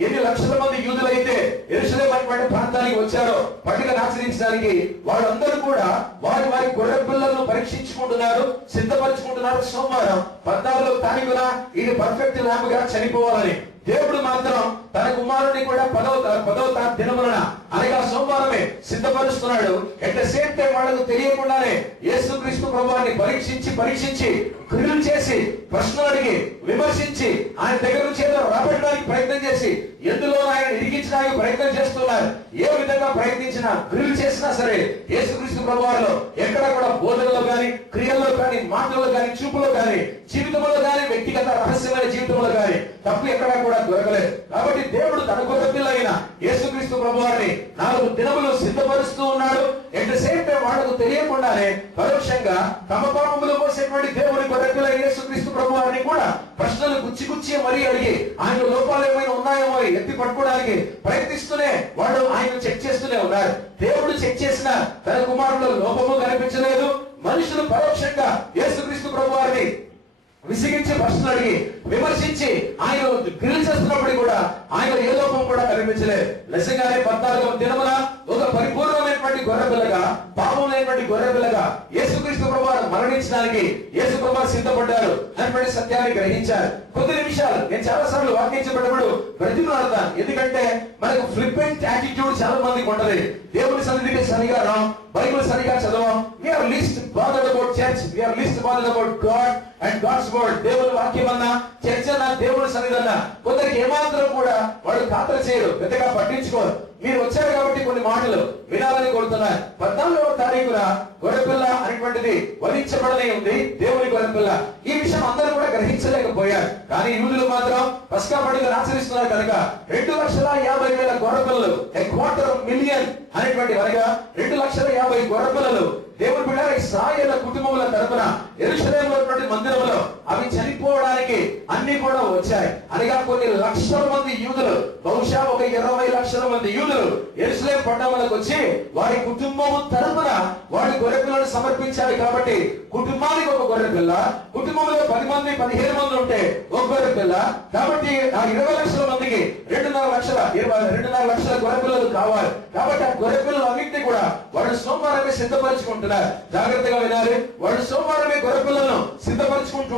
ఎన్ని లక్షల మంది యూదులైతే యెరూషలేము అనే ప్రాంతానికి వచ్చారో పండుగను ఆచరించడానికి, వాళ్ళందరూ కూడా వారి వారి గొర్రె పిల్లలను పరీక్షించుకుంటున్నారు, సిద్ధపరచుకుంటున్నారు. సోమవారం 14వ తారీఖున ఇది పర్ఫెక్ట్ ల్యాంబ్ గా చనిపోవాలని. దేవుడు మాత్రం తన కుమారుడిని కూడా 10వ దినమున అనగా సోమవారమే సిద్ధపరుస్తున్నాడు. ఎట్ ద సేమ్ టైం వాళ్ళకు తెలియకుండానే యేసుక్రీస్తు ప్రభువాన్ని పరీక్షించి క్రియలు చేసి ప్రశ్నలు అడిగి విమర్శించి ఆయన దగ్గర నుంచి ఏదో రాబట్టడానికి ప్రయత్నం చేసి ఎందులో ఆయన ఇరిగించడానికి ప్రయత్నం చేస్తున్నారు. ఏ విధంగా ప్రయత్నించినా క్రియలు చేసినా సరే యేసుక్రీస్తు ప్రభువారిలో ఎక్కడ కూడా బోధనలో కానీ, క్రియల్లో కానీ, మాటల్లో కానీ, చూపులో కానీ, జీవితంలో కానీ, వ్యక్తిగత రహస్యమైన జీవితంలో కానీ తప్పు ఎక్కడా కూడా దొరకలేదు. కాబట్టి దేవుడు తన గొర్రె పిల్ల అయిన యేసుక్రీస్తు ప్రభువారిని 4 దినములు సిద్ధపరుస్తూ ఉన్నాడు. ఎట్ ద సేమ్ టైం వాళ్ళకు తెలియకుండానే పరోక్షంగా తమ పాపములు మోసేటువంటి దేవుని గొర్రె పిల్ల యేసుక్రీస్తు ప్రభువారిని కూడా ప్రశ్నలు గుచ్చి మరీ అడిగి ఆయన లోపాలు ఏమైనా ఉన్నాయేమో ఎత్తి పట్టుకోవడానికి ప్రయత్నిస్తూనే వాళ్ళు ఆయన చెక్ చేస్తూనే ఉన్నారు. దేవుడు చెక్ చేసిన తన కుమారుడు లోపము కనిపించలేదు. మనుషులు పరోక్షంగా యేసుక్రీస్తు ప్రభువారిని విసిగించి ప్రశ్నలు అడిగి విమర్శించి ఆయన గ్రిల్ చేస్తున్నప్పుడు కూడా ఆయన ఏ లోపం కూడా కనిపించలేదు. నిజంగానే 14వ దినమున ఒక పరిపూర్ణమైనటువంటి గొర్రెపిల్లగా, పాపం లేనటువంటి గొర్రెపిల్లగా యేసుక్రీస్తు ప్రభువారు మరణించడానికి యేసు ప్రభువారు సిద్ధపడ్డారు అనేటువంటి సత్యాన్ని గ్రహించారు. కొద్ది నిమిషాలు నేను చాలా సార్లు వాక్యించబడినప్పుడు బ్రతిమలాడతాను. ఎందుకంటే మనకు ఫ్లిప్పెంట్ యాటిట్యూడ్ చాలా మందికి ఉంటది. దేవుని సన్నిధికి సరిగా రాం, బైబిల్ సరిగా చదవం. We are least bothered about church, we are least bothered about God and God's word. దేవుని వాక్యం అన్నా, చర్చ అన్నా, దేవుని సన్నిధి అన్నా కొందరికి ఏమాత్రం కూడా వాళ్ళు ఖాతరు చేయరు, పెద్దగా పట్టించుకోరు. మీరు వచ్చారు కాబట్టి కొన్ని మాటలు వినాలని కోరుతున్నారు. 14వ తారీఖున గొర్రెపిల్ల అనేటువంటిది వధించబడనే ఉంది, దేవుని గొర్రెపిల్ల. ఈ విషయం అందరూ కూడా గ్రహించలేకపోయారు. కానీ యూదులు మాత్రం పస్కా పండుగను ఆచరిస్తున్నారు కనుక 2,50,000 గొర్రెపిల్లలు, 250,000 అనేటువంటి అనగా 2,50,000 గొర్రెపిల్లలు దేవుని బిడ్డల ఇశ్రాయేలు కుటుంబముల తరపున యెరూషలేములో మందిరంలో అవి చనిపోవడానికి అన్ని కూడా వచ్చాయి. అనగా కొన్ని లక్షల మంది యూదులు, బహుశా ఒక 20 లక్షల మంది యూదులు యెరూషలేము పట్టణంలోకి వచ్చి వారి కుటుంబము తరపున వారి గొర్రెపిల్లను సమర్పించారు. కాబట్టి కుటుంబానికి ఒక గొర్రెపిల్ల, కుటుంబంలో 10 మంది 15 మంది ఉంటే ఒక గొర్రెపిల్ల. కాబట్టి ఆ 20 లక్షల మందికి 2.5 లక్షల గొర్రెపిల్లలు కావాలి. కాబట్టి ఆ గొర్రెపిల్లలు అన్నింటినీ కూడా వాళ్ళు సోమవారమే సిద్ధపరచుకుంటారు. జాగ్రత్తగా వినాలి. వాళ్ళు సోమవారమే గొర్రెపిల్లను సిద్ధపరచుకుంటూ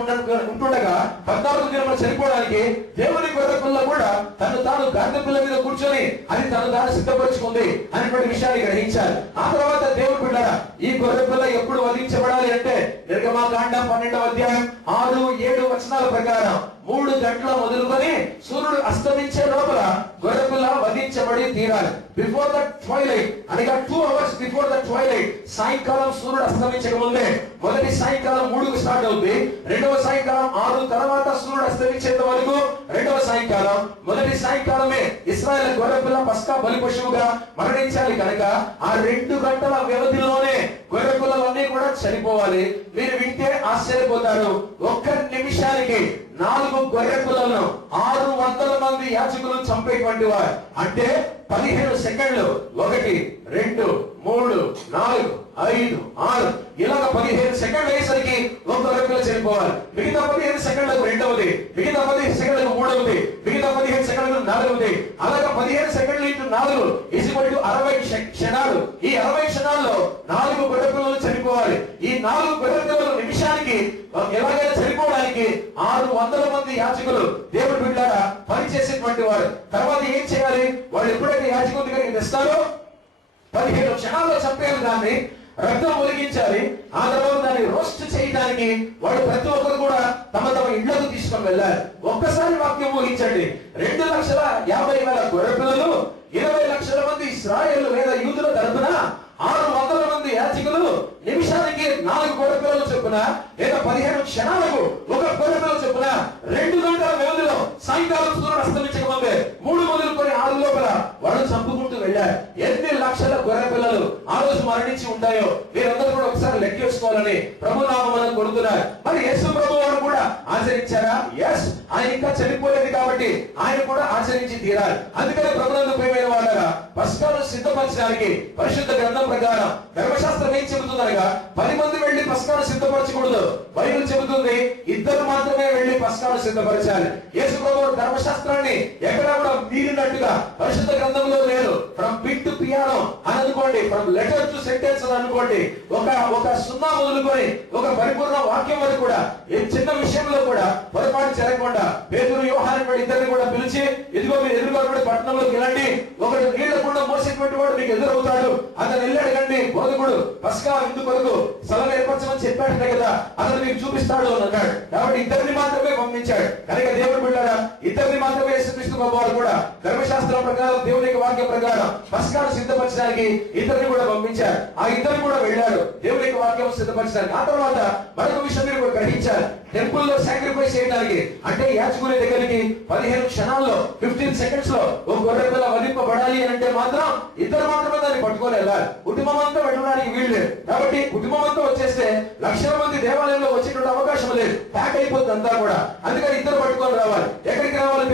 ఉంటుండగా 14వ దినమున చనిపోవడానికి దేవుని గొర్రెపిల్ల కూడా తను తాను గాడిద పిల్ల మీద కూర్చొని అది తను తాను సిద్ధపరచుకుంది అనేటువంటి విషయాన్ని గ్రహించాలి. ఆ తర్వాత దేవుడు బిడ్డలారా, ఈ గొర్రెపిల్ల ఎప్పుడు వధించబడాలి అంటే నిర్గమకాండం 12వ అధ్యాయం 6-7 వచనాల ప్రకారం 3 గంటల మొదలుకొని సూర్యుడు అస్తమించే లోపల గొర్రెపిల్ల వధించబడాలి. వధించబడి తీరాలి. బిఫోర్ ద ట్వైలైట్ అనగా 2 hours బిఫోర్ ద ట్వైలైట్, సాయంకాలం సూర్యుడు అస్తమించక ముందే. మొదటి సాయంకాలం 3కు స్టార్ట్ అవుతుంది, రెండవ సాయంకాలం 6 తర్వాత సూర్యుడు అస్తమించేంత వరకు రెండవ సాయంకాలం. మొదటి సాయంకాలమే ఇశ్రాయేలు గొర్రెపిల్ల పస్కా బలి పశువుగా మరణించాలి కనుక ఆ 2 గంటల వ్యవధిలోనే గొర్రెపిల్లలన్నీ కూడా చనిపోవాలి. మీరు వింటే ఆశ్చర్యపోతారు. ఒక్క నిమిషానికి 4 గొర్రెపిల్లలను 600 మంది యాజకులు చంపేటువంటి వారు. అంటే 15 సెకండ్లు, 1 2 3 4 5 6 ఇలాగ 15 సెకండ్లు అయ్యేసరికి ఒక గొర్రెపిల్ల చనిపోవాలి. మిగతా 15 సెకండ్లకు రెండవది, మిగతా 15 సెకండ్లకు మూడవది, మిగతా 15 సెకండ్లకు నాలుగవది. అలాగా 15 సెకండ్లు ఇంటూ 4 60 క్షణాలు. ఈ 60 క్షణాల్లో 4 గొర్రెపిల్లలు చనిపోవాలి. ఈ 4 గొర్రెపిల్లలు నిమిషానికి ఎలాగైనా చనిపోవడానికి 600 మంది యాజకులు దేవుడు బిడ్డలారా పనిచేసేటువంటి వారు. తర్వాత ఏం చేయాలి? వాళ్ళు ఎప్పుడైతే యాజకుల దగ్గరికి తెస్తారో 15 క్షణాల్లో చంపేయాలి. దాన్ని రక్తం ఒలిగించాలి. ఆ తర్వాత దాన్ని రోస్ట్ చేయడానికి వాళ్ళు ప్రతి ఒక్కరు కూడా తమ తమ ఇళ్లకు తీసుకొని వెళ్ళాలి. ఒక్కసారి వాక్యం ఊహించండి. 2,50,000 గొర్రెపిల్లలు, 20 లక్షల మంది ఇశ్రాయేలు లేదా యూదుల తరపున 600 మంది యాజకులు నిమిషానికి 4 గొర్రెపిల్లలు చొప్పున లేదా 15 క్షణాలకు 1 గొర్రెపిల్ల చొప్పున 2 గంటల వ్యవధిలో సాయంకాలం సూర్యుడు అస్తమించక ముందే 3 మొదలుకొని 6 లోపల వాళ్ళు చంపుకుంటూ వెళ్ళారు. ఎన్ని లక్షల గొర్రెపిల్లలు ఆ రోజు మరణించి ఉంటాయో మీరందరూ కూడా ఒకసారి లెక్కేసుకోవాలని ప్రభు నామమున కొడుతున్నారు. మరి యేసు ప్రభు వారు కూడా ఆచరించారా? ఎస్, ఆయన ఇంకా చనిపోలేదు కాబట్టి ఆయన కూడా ఆచరించి తీరాలి. అందుకని ప్రభునందు ప్రియమైన వారగా పస్కాను సిద్ధపరచడానికి పరిశుద్ధ గ్రంథం ప్రకారం ధర్మశాస్త్రం ఏం చెబుతుందనగా 10 మంది వెళ్లి పస్కాను సిద్ధపరచకూడదు. బైబిల్ చెబుతుంది 2 మాత్రమే వెళ్లి పస్కాను సిద్ధపరచాలి. యేసు ప్రభువు ధర్మశాస్త్రాన్ని ఎక్కడా కూడా మీరినట్టుగా పరిశుద్ధ గ్రంథంలో లేదు. ఫ్రమ్ బిట్ టు పియానో అని అనుకోండి, ఫ్రమ్ లెటర్ టు సెంటెన్స్ అని అనుకోండి. ఒక సున్నా మొదలుకొని ఒక పరిపూర్ణ వాక్యం వరకు కూడా ఏ చిన్న విషయంలో కూడా పొరపాటు జరగకుండా పేతురు యోహాను ఇద్దరిని కూడా పిలిచి, ఇదిగో మీరు ఎదురుగా పట్టణంలోకి వెళ్ళండి, ఒకడు నీళ్లకుండా మోసేటువంటి వాడు మీకు ఎదురవుతాడు, అతను వెళ్ళాడు కండి. బోధకుడు పస్కా విందు కొరకు స్థలం ఏర్పరచమని చెప్పాడు కదా, అతను మీకు చూపిస్తాడు అని అన్నాడు. కాబట్టి 2 మాత్రమే పంపించాడు. కనుక దేవుడు బిడ్డలారా 2 మాత్రమే యేసుక్రీస్తు ప్రభువు కూడా ధర్మశాస్త్రం ప్రకారం దేవుని వాక్యం ప్రకారం పస్కాను సిద్ధపరచడానికి 2 కూడా పంపించారు. ఆ 2 కూడా వెళ్ళారు దేవుని వాక్యం సిద్ధపరచడానికి. ఆ తర్వాత మరొక విషయం మీరు కూడా గ్రహించారు. టెంపుల్ లో సాక్రిఫైస్ చేయడానికి అంటే యాజకుని దగ్గరికి 15 క్షణాల్లో 15 సెకండ్స్ లో ఒక గొర్రెపిల్ల వధింపబడాలి అని అంటే మాత్రం 2 మాత్రమే దాన్ని పట్టుకొని వెళ్ళాలి. కుటుంబం అంతా వెళ్ళడానికి వీలు లేదు. కాబట్టి కుటుంబం అంతా వచ్చేస్తే లక్షల మంది దేవాలయంలో వచ్చేటువంటి అవకాశం లేదు, ప్యాక్ అయిపోతుంది అంతా కూడా. అందుకని 2 పట్టుకొని రావాలి. ఎక్కడికి రావాలి?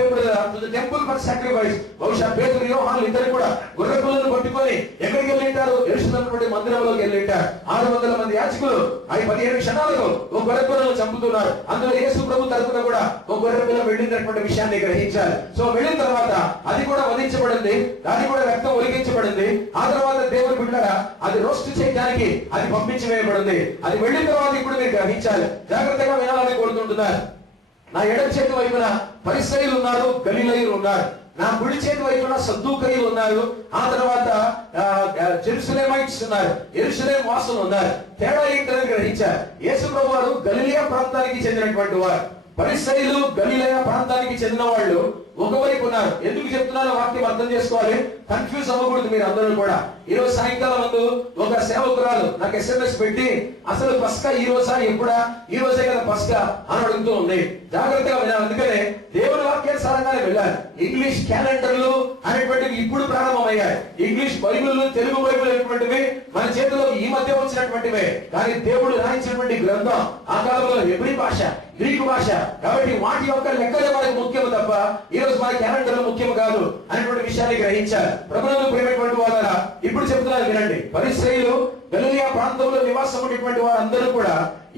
Temple for sacrifice. బహుశా పేతురు యోహాను 2 కూడా గొర్రెపిల్లను పట్టుకొని ఎక్కడికి వెళ్ళింటారు? యెరూషలేము మందిరంలోకి వెళ్ళింటారు. 600 మంది యాజకులు 15 క్షణాలకు ఒక గొర్రెపిల్లను చంపుతున్నారు. అందులో యేసు ప్రభు తరపున కూడా ఒక గొర్రెపిల్ల వెళ్ళినటువంటి విషయాన్ని గ్రహించాలి. సో వెళ్ళిన తర్వాత అది కూడా వధించబడింది, దాని కూడా రక్తం ఒలిగించబడింది. ఆ తర్వాత దేవుని బిడ్డలారా అది రోస్ట్ చేయడానికి అది పంపించి వేయబడింది. అది వెళ్ళిన తర్వాత ఇప్పుడు మీరు గ్రహించాలి, జాగ్రత్తగా వినాలని కోరుతుంటున్నారు. నా ఎడమ చేతి వైపున పరిసయ్యులు ఉన్నారు, గలిలయులు ఉన్నారు. నా కుడి చేతి వైపున సద్దూకయ్యులు ఉన్నారు. ఆ తర్వాత జెరూసలేమైట్స్ ఉన్నారు, యెరూషలేం వాసులు ఉన్నారు. తేడా ఏంటని గ్రహించారు. యేసు ప్రభు వారు గలిలయ ప్రాంతానికి చెందినటువంటి వారు. పరిసయ్యులు గలిలయ ప్రాంతానికి చెందిన వాళ్ళు ఒకవైపు ఉన్నారు. ఎందుకు చెప్తున్నారో వాక్యం అర్థం చేసుకోవాలి, కన్ఫ్యూజ్ అవ్వకూడదు మీరు అందరూ కూడా. ఈ రోజు సాయంకాలం ముందు ఒక సేవకురాలు నాకు SMS పెట్టి అసలు పస్కా ఈ రోజా ఎప్పుడా, ఈ రోజే కదా పస్కా అని అడుగుతూ ఉంది. జాగ్రత్తగా వినాలి. అందుకనే దేవుని వాక్యానుసారంగానే వెళ్ళాలి. ఇంగ్లీష్ క్యాలెండర్లు అనేటువంటివి ఇప్పుడు ప్రారంభమయ్యాయి. ఇంగ్లీష్ బైబిల్, తెలుగు బైబిల్ అనేటువంటివి మన చేతిలో ఈ మధ్య వచ్చినటువంటివే. కానీ దేవుడు రాయించినటువంటి గ్రంథం ఆ కాలంలో హెబ్రీ భాష, గ్రీకు భాష. కాబట్టి వాటి యొక్క లెక్కలే మనకు ముఖ్యం తప్ప ఈ రోజు మన క్యాలెండర్లు ముఖ్యం కాదు అనేటువంటి విషయాన్ని గ్రహించాలి. ప్రభువును ప్రేమటువంటి వారా ఇప్పుడు చెప్తున్నారు వినండి. పరిసయ్యులు గలిలయ ప్రాంతంలో నివాసం ఉండేటువంటి వారందరూ కూడా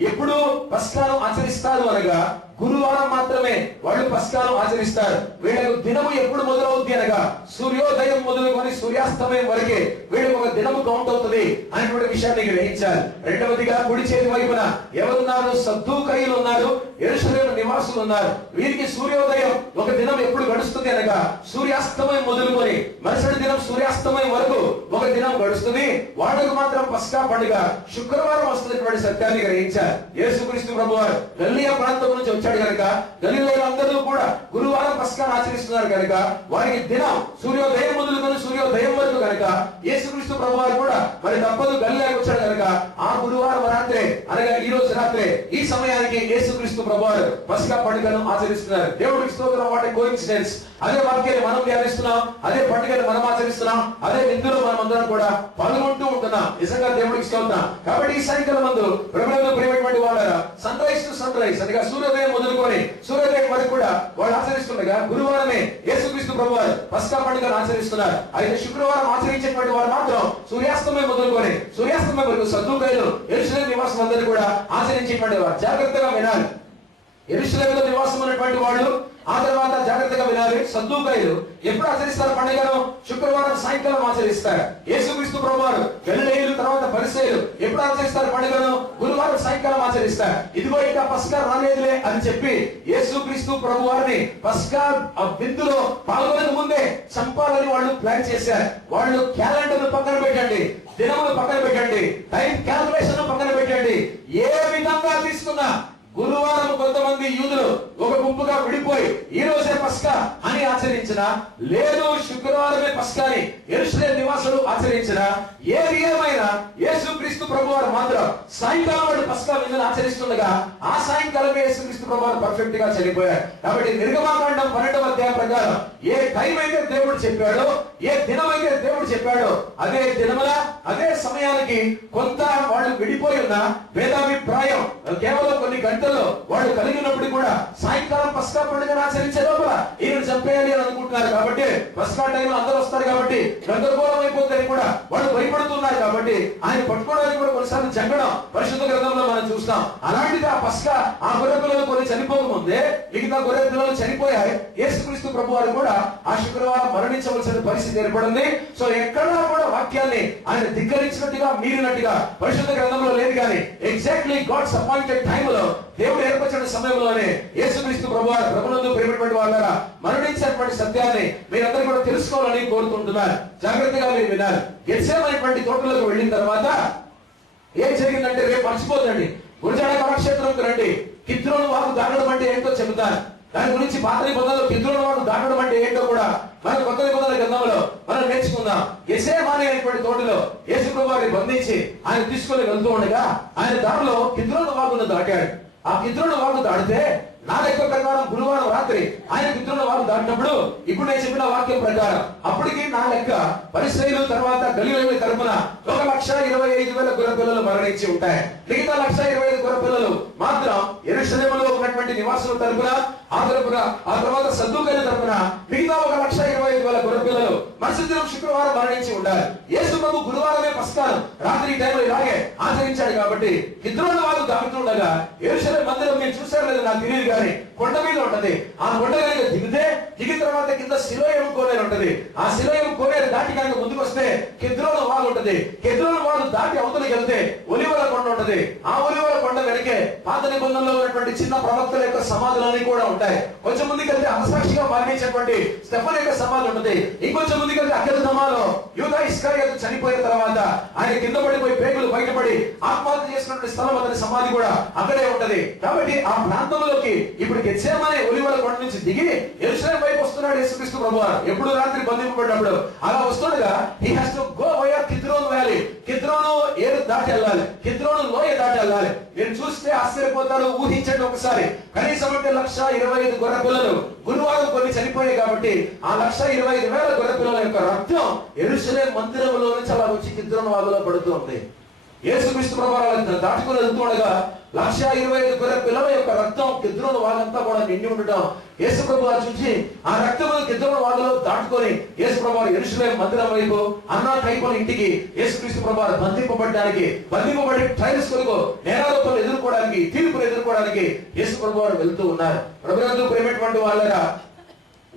ఎప్పుడు పస్కాను ఆచరిస్తారు అనగా గురువారం మాత్రమే వాళ్ళు పస్కాను ఆచరిస్తారు. వీళ్ళకు దినము ఎప్పుడు మొదలవుద్ది అనగా సూర్యోదయం మొదలుకొని సూర్యాస్తమయం వరకే వీళ్ళకి ఒక దినము కౌంట్ అవుతుంది అనేటువంటి విషయాన్ని గ్రహించాలి. రెండవదిగా కుడి చేతి వైపున ఎవరున్నారు? సద్దూకయ్యులు ఉన్నారు, యెరూషలేము నివాసులు ఉన్నారు. వీరికి సూర్యోదయం ఒక దినం ఎప్పుడు గడుస్తుంది అనగా సూర్యాస్తమయం మొదలుకొని మరుసటి దినం సూర్యాస్తమయం వరకు ఒక దినం గడుస్తుంది. వాళ్ళకు మాత్రం పస్కా పండుగ శుక్రవారం వస్తున్నటువంటి సత్యాన్ని గ్రహించాలి. వెళ్ళారు. యేసుక్రీస్తు ప్రభువారు గలిలయ ప్రాంతం నుంచి వచ్చాడు కనుక గలిలయులు అందరూ కూడా గురువారం పస్కాను ఆచరిస్తున్నారు కనుక వారికి దినం సూర్యోదయం మొదలుకొని సూర్యోదయం వరకు కనుక యేసుక్రీస్తు ప్రభువారు కూడా మరి తప్పదు గలిలయకు వచ్చాడు కనుక ఆ గురువారం రాత్రే అనగా ఈ రోజు రాత్రే ఈ సమయానికి యేసుక్రీస్తు ప్రభువారు పస్కా పండుగను ఆచరిస్తున్నారు. దేవుడికి స్తోత్రం. వాటి కోఇన్సిడెన్స్. అదే వాక్యాన్ని మనం ధ్యానిస్తున్నాం, అదే పండుగను మనం ఆచరిస్తున్నాం, అదే విందులో మనం అందరం కూడా పాల్గొంటూ ఉంటున్నాం. నిజంగా దేవుడికి స్తోత్రం. కాబట్టి ఈ సాయంకాలం మందు ప్రభువులో ప్రియమైనటువంటి వాళ్ళారా, sunrise to sunrise అనగా సూర్యోదయం మొదలుకొని సూర్యోదయం వరకు కూడా వాళ్ళు ఆచరిస్తుండగా గురువారమే యేసుక్రీస్తు ప్రభువారు పస్కా పండుగను ఆచరిస్తున్నారు. అయితే శుక్రవారం ఆచరించేటువంటి వారు మాత్రం సూర్యాస్తమయం మొదలుకొని సూర్యాస్తమయం వరకు సద్దూకయ్యులు యెరూషలేము నివాసం అందరూ కూడా ఆచరించేటువంటి వారు. జాగ్రత్తగా వినాలి. యెరూషలేములో నివాసం ఉన్నటువంటి వాళ్ళు ఆ తర్వాత జాగ్రత్తగా వినాలి. సద్దూకయ్యులు ఎప్పుడు ఆచరిస్తారు పండుగను? శుక్రవారం సాయంకాలం ఆచరిస్తారు. యేసుక్రీస్తు ప్రభువారు గలిలయులు తర్వాత పరిసయ్యులు ఎప్పుడు ఆచరిస్తారు పండుగను? గురువారం సాయంకాలం ఆచరిస్తారు. ఇదిగో ఇంకా పస్కా రాలేదులే అని చెప్పి యేసుక్రీస్తు ప్రభువారిని పస్కా విందులో పాల్గొనక ముందే చంపాలని వాళ్ళు ప్లాన్ చేశారు. వాళ్ళు క్యాలెండర్ పక్కన పెట్టండి, దినములు పక్కన పెట్టండి, టైం క్యాల్కులేషన్ పక్కన పెట్టండి. ఏ విధంగా తీసుకున్నా గురువారం కొంతమంది యూదులు ఒక గుంపుగా విడిపోయి ఈ రోజే పస్కా అని ఆచరించిన, లేదు శుక్రవారమే పస్కాని యెరూషలేము నివాసులు ఆచరించిన, ఏది ఏమైనా యేసుక్రీస్తు ప్రభువారు మాత్రం సాయంకాలం వాడు పస్కా విందును ఆచరిస్తుండగా ఆ సాయంకాలమే యేసుక్రీస్తు ప్రభువారు పర్ఫెక్ట్ గా చనిపోయారు. కాబట్టి నిర్గమాకాండం 12వ అధ్యాయం ప్రకారం ఏ టైం అయితే దేవుడు చెప్పాడో, ఏ దినం అయితే దేవుడు చెప్పాడో అదే దినముల అదే సమయానికి కొంత వాళ్ళు విడిపోయి ఉన్న భేదాభిప్రాయం కేవలం కొన్ని గంటల్లో వాళ్ళు కలిగినప్పుడు కూడా సాయంకాలం పస్కా పండుగను ఆచరించే లోపల ఈయన చంపేయాలి అని అనుకుంటున్నారు. కాబట్టి పస్కా టైంలో అందరూ వస్తారు కాబట్టి గందరగోళం అయిపోతుందని కూడా వాళ్ళు భయపడుతున్నారు. కాబట్టి ఆయన పట్టుకోవడానికి కూడా కొన్నిసార్లు జంగడం పరిశుద్ధ గ్రంథంలో మనం చూస్తాం. అలాంటిది ఆ పస్కా ఆ గొర్రె పిల్లలు కొన్ని చనిపోకముందే మిగతా గొర్రె పిల్లలు చనిపోయాయి. యేసుక్రీస్తు ప్రభువారు కూడా ఆ శుక్రవారం మరణించవలసిన పరిస్థితి ఏర్పడింది. సో ఎక్కడా కూడా వాక్యాన్ని ఆయన ధిక్కరించినట్టుగా మీరినట్టుగా పరిశుద్ధ గ్రంథంలో లేదు. కానీ ఎగ్జాక్ట్లీ గాడ్స్ అపాయింటెడ్ టైమ్ లో దేవుడు ఏర్పరిచిన సమయంలోనే యేసుక్రీస్తు ప్రభువారు ప్రభునందు ప్రియమైనటువంటి వాళ్ళారా మరణించినటువంటి సత్యాన్ని మీరందరూ కూడా తెలుసుకోవాలని కోరుకుంటున్నారు. జాగ్రత్తగా మీరు వినాలి. గెత్సేమనేటువంటి తోటలోకి వెళ్ళిన తర్వాత ఏం జరిగిందంటే రేపు మర్చిపోతండి, గురజాడ కళాక్షేత్రంకి రండి. కిద్రోను వాగు దాటడం అంటే ఏంటో చెబుతాను. దాని గురించి పాత నిబంధనలో కిద్రోను వాగు దాటడం అంటే ఏంటో కూడా మన కొత్త నిబంధనల గ్రంథంలో మనం నేర్చుకుందాం. గెత్సేమనే అనేటువంటి తోటలో యేసు ప్రభువారిని బంధించి ఆయన తీసుకొని వెళ్తూ ఉండగా ఆయన దారిలో కిద్రోను వాగును దాటాడు. ఆ కిద్రోను వాగు దాటితే నా లెక్క ప్రకారం గురువారం రాత్రి ఆయన కిద్రోను వాగు దాటినప్పుడు ఇప్పుడు నేను చెప్పిన వాక్యం ప్రకారం అప్పటికి నా లెక్క పరిసయ్యులు తర్వాత గలిలయుల తరపున 1,25,000 గొర్రె పిల్లలు మరణించి ఉంటాయి. మిగతా 1,25,000 గొర్రె పిల్లలు మాత్రం యెరూషలేములో ఉన్నటువంటి నివాసుల తరపున ఆ తర్వాత సద్దూకయ్యుల తరపున మిగతా 1,25,000 గొర్రె పిల్లలు మరుసటి దినం శుక్రవారం మరణించి ఉండాలి. యేసు ప్రభు గురువారమే పస్కాను రాత్రి టైంలో ఇలాగే ఆచరించాడు. కాబట్టి కిద్రోను వాగు దాటుతుండగా యెరూషలేము మందిరం మీరు చూసారు లేదు నాకు తెలియదు కానీ కొండ మీద ఉంటది. ఆ కొండ కనుక దిగిన తర్వాత కింద సిలోయము కోనేరు ఉంటది. ఆ సిలోయము కోనేరు దాటి కనుక ముందుకు వస్తే కిద్రోను వాగు ఉంటది. కిద్రోను వాగు దాటి అవతలికి వెళ్తే ఒలివల కొండ ఉంటది. ఆ ఒలివల కొండ వెనకే పాత నిబంధనలో ఉన్నటువంటి చిన్న ప్రవక్తల యొక్క సమాధులన్నీ కూడా ఉంటాయి. కొంచెం ముందుకు వెళ్తే అహసాక్షిగా మరణించినటువంటి స్టెఫన్ యొక్క సమాధి ఉంటది. ఇంకొంచెం ముందుకు వెళ్తే అకెదమాలో యూదా ఇస్కరియోతు చనిపోయిన తర్వాత ఆయన కింద పడిపోయి పేగులు బయటపడి ఆత్మహత్య చేసుకున్నటువంటి స్థలం అతని సమాధి కూడా అక్కడే ఉంటది. కాబట్టి ఆ ప్రాంతంలోకి ఇప్పుడు గెత్సేమనే ఒలివల కొండ నుంచి దిగి యెరూషలేము వైపు వస్తున్నాడు యేసుక్రీస్తు ప్రభువారు. ఎప్పుడు రాత్రి బంధింపబడినప్పుడు అలా వస్తుండగా he has to go via కిద్రోను వ్యాలీ. కిద్రోను ఏరు దాటి వెళ్ళాలి, కిద్రోను లోయ దాటి వెళ్ళాలి. మీరు చూస్తే ఆశ్చర్యపోతారు. ఊహించండి ఒకసారి. కనీసం అంటే 1,25,000 గొర్రె పిల్లలు గురువారం కొన్ని చనిపోయాయి. కాబట్టి ఆ 1,25,000 గొర్రె పిల్లల యొక్క రక్తం యెరూషలేము మందిరంలో నుంచి అలా వచ్చి కిద్రోను వాగులో పడుతూ ఉంది. యేసుక్రీస్తు ప్రభువారు దాటుకుని వెళ్తుండగా 1,25,000 గొర్రె పిల్లల యొక్క రక్తం కిద్రోను వాగంతా కూడా నిండి ఉండటం యేసు ప్రభువారు చూసి ఆ రక్తము కిద్రోను వాగులో దాటుకొని యేసు ప్రభువారు యెరూషలేము మందిరం వైపు అన్నా కైపల ఇంటికి యేసుక్రీస్తు ప్రభువారు బంధింపబడి ట్రయల్స్ కొరకు నేరారోపణలు ఎదుర్కోవడానికి తీర్పులు ఎదుర్కోవడానికి యేసు ప్రభువారు వెళ్తూ ఉన్నారు. ప్రభునందు ప్రేమటువంటి వాళ్ళరా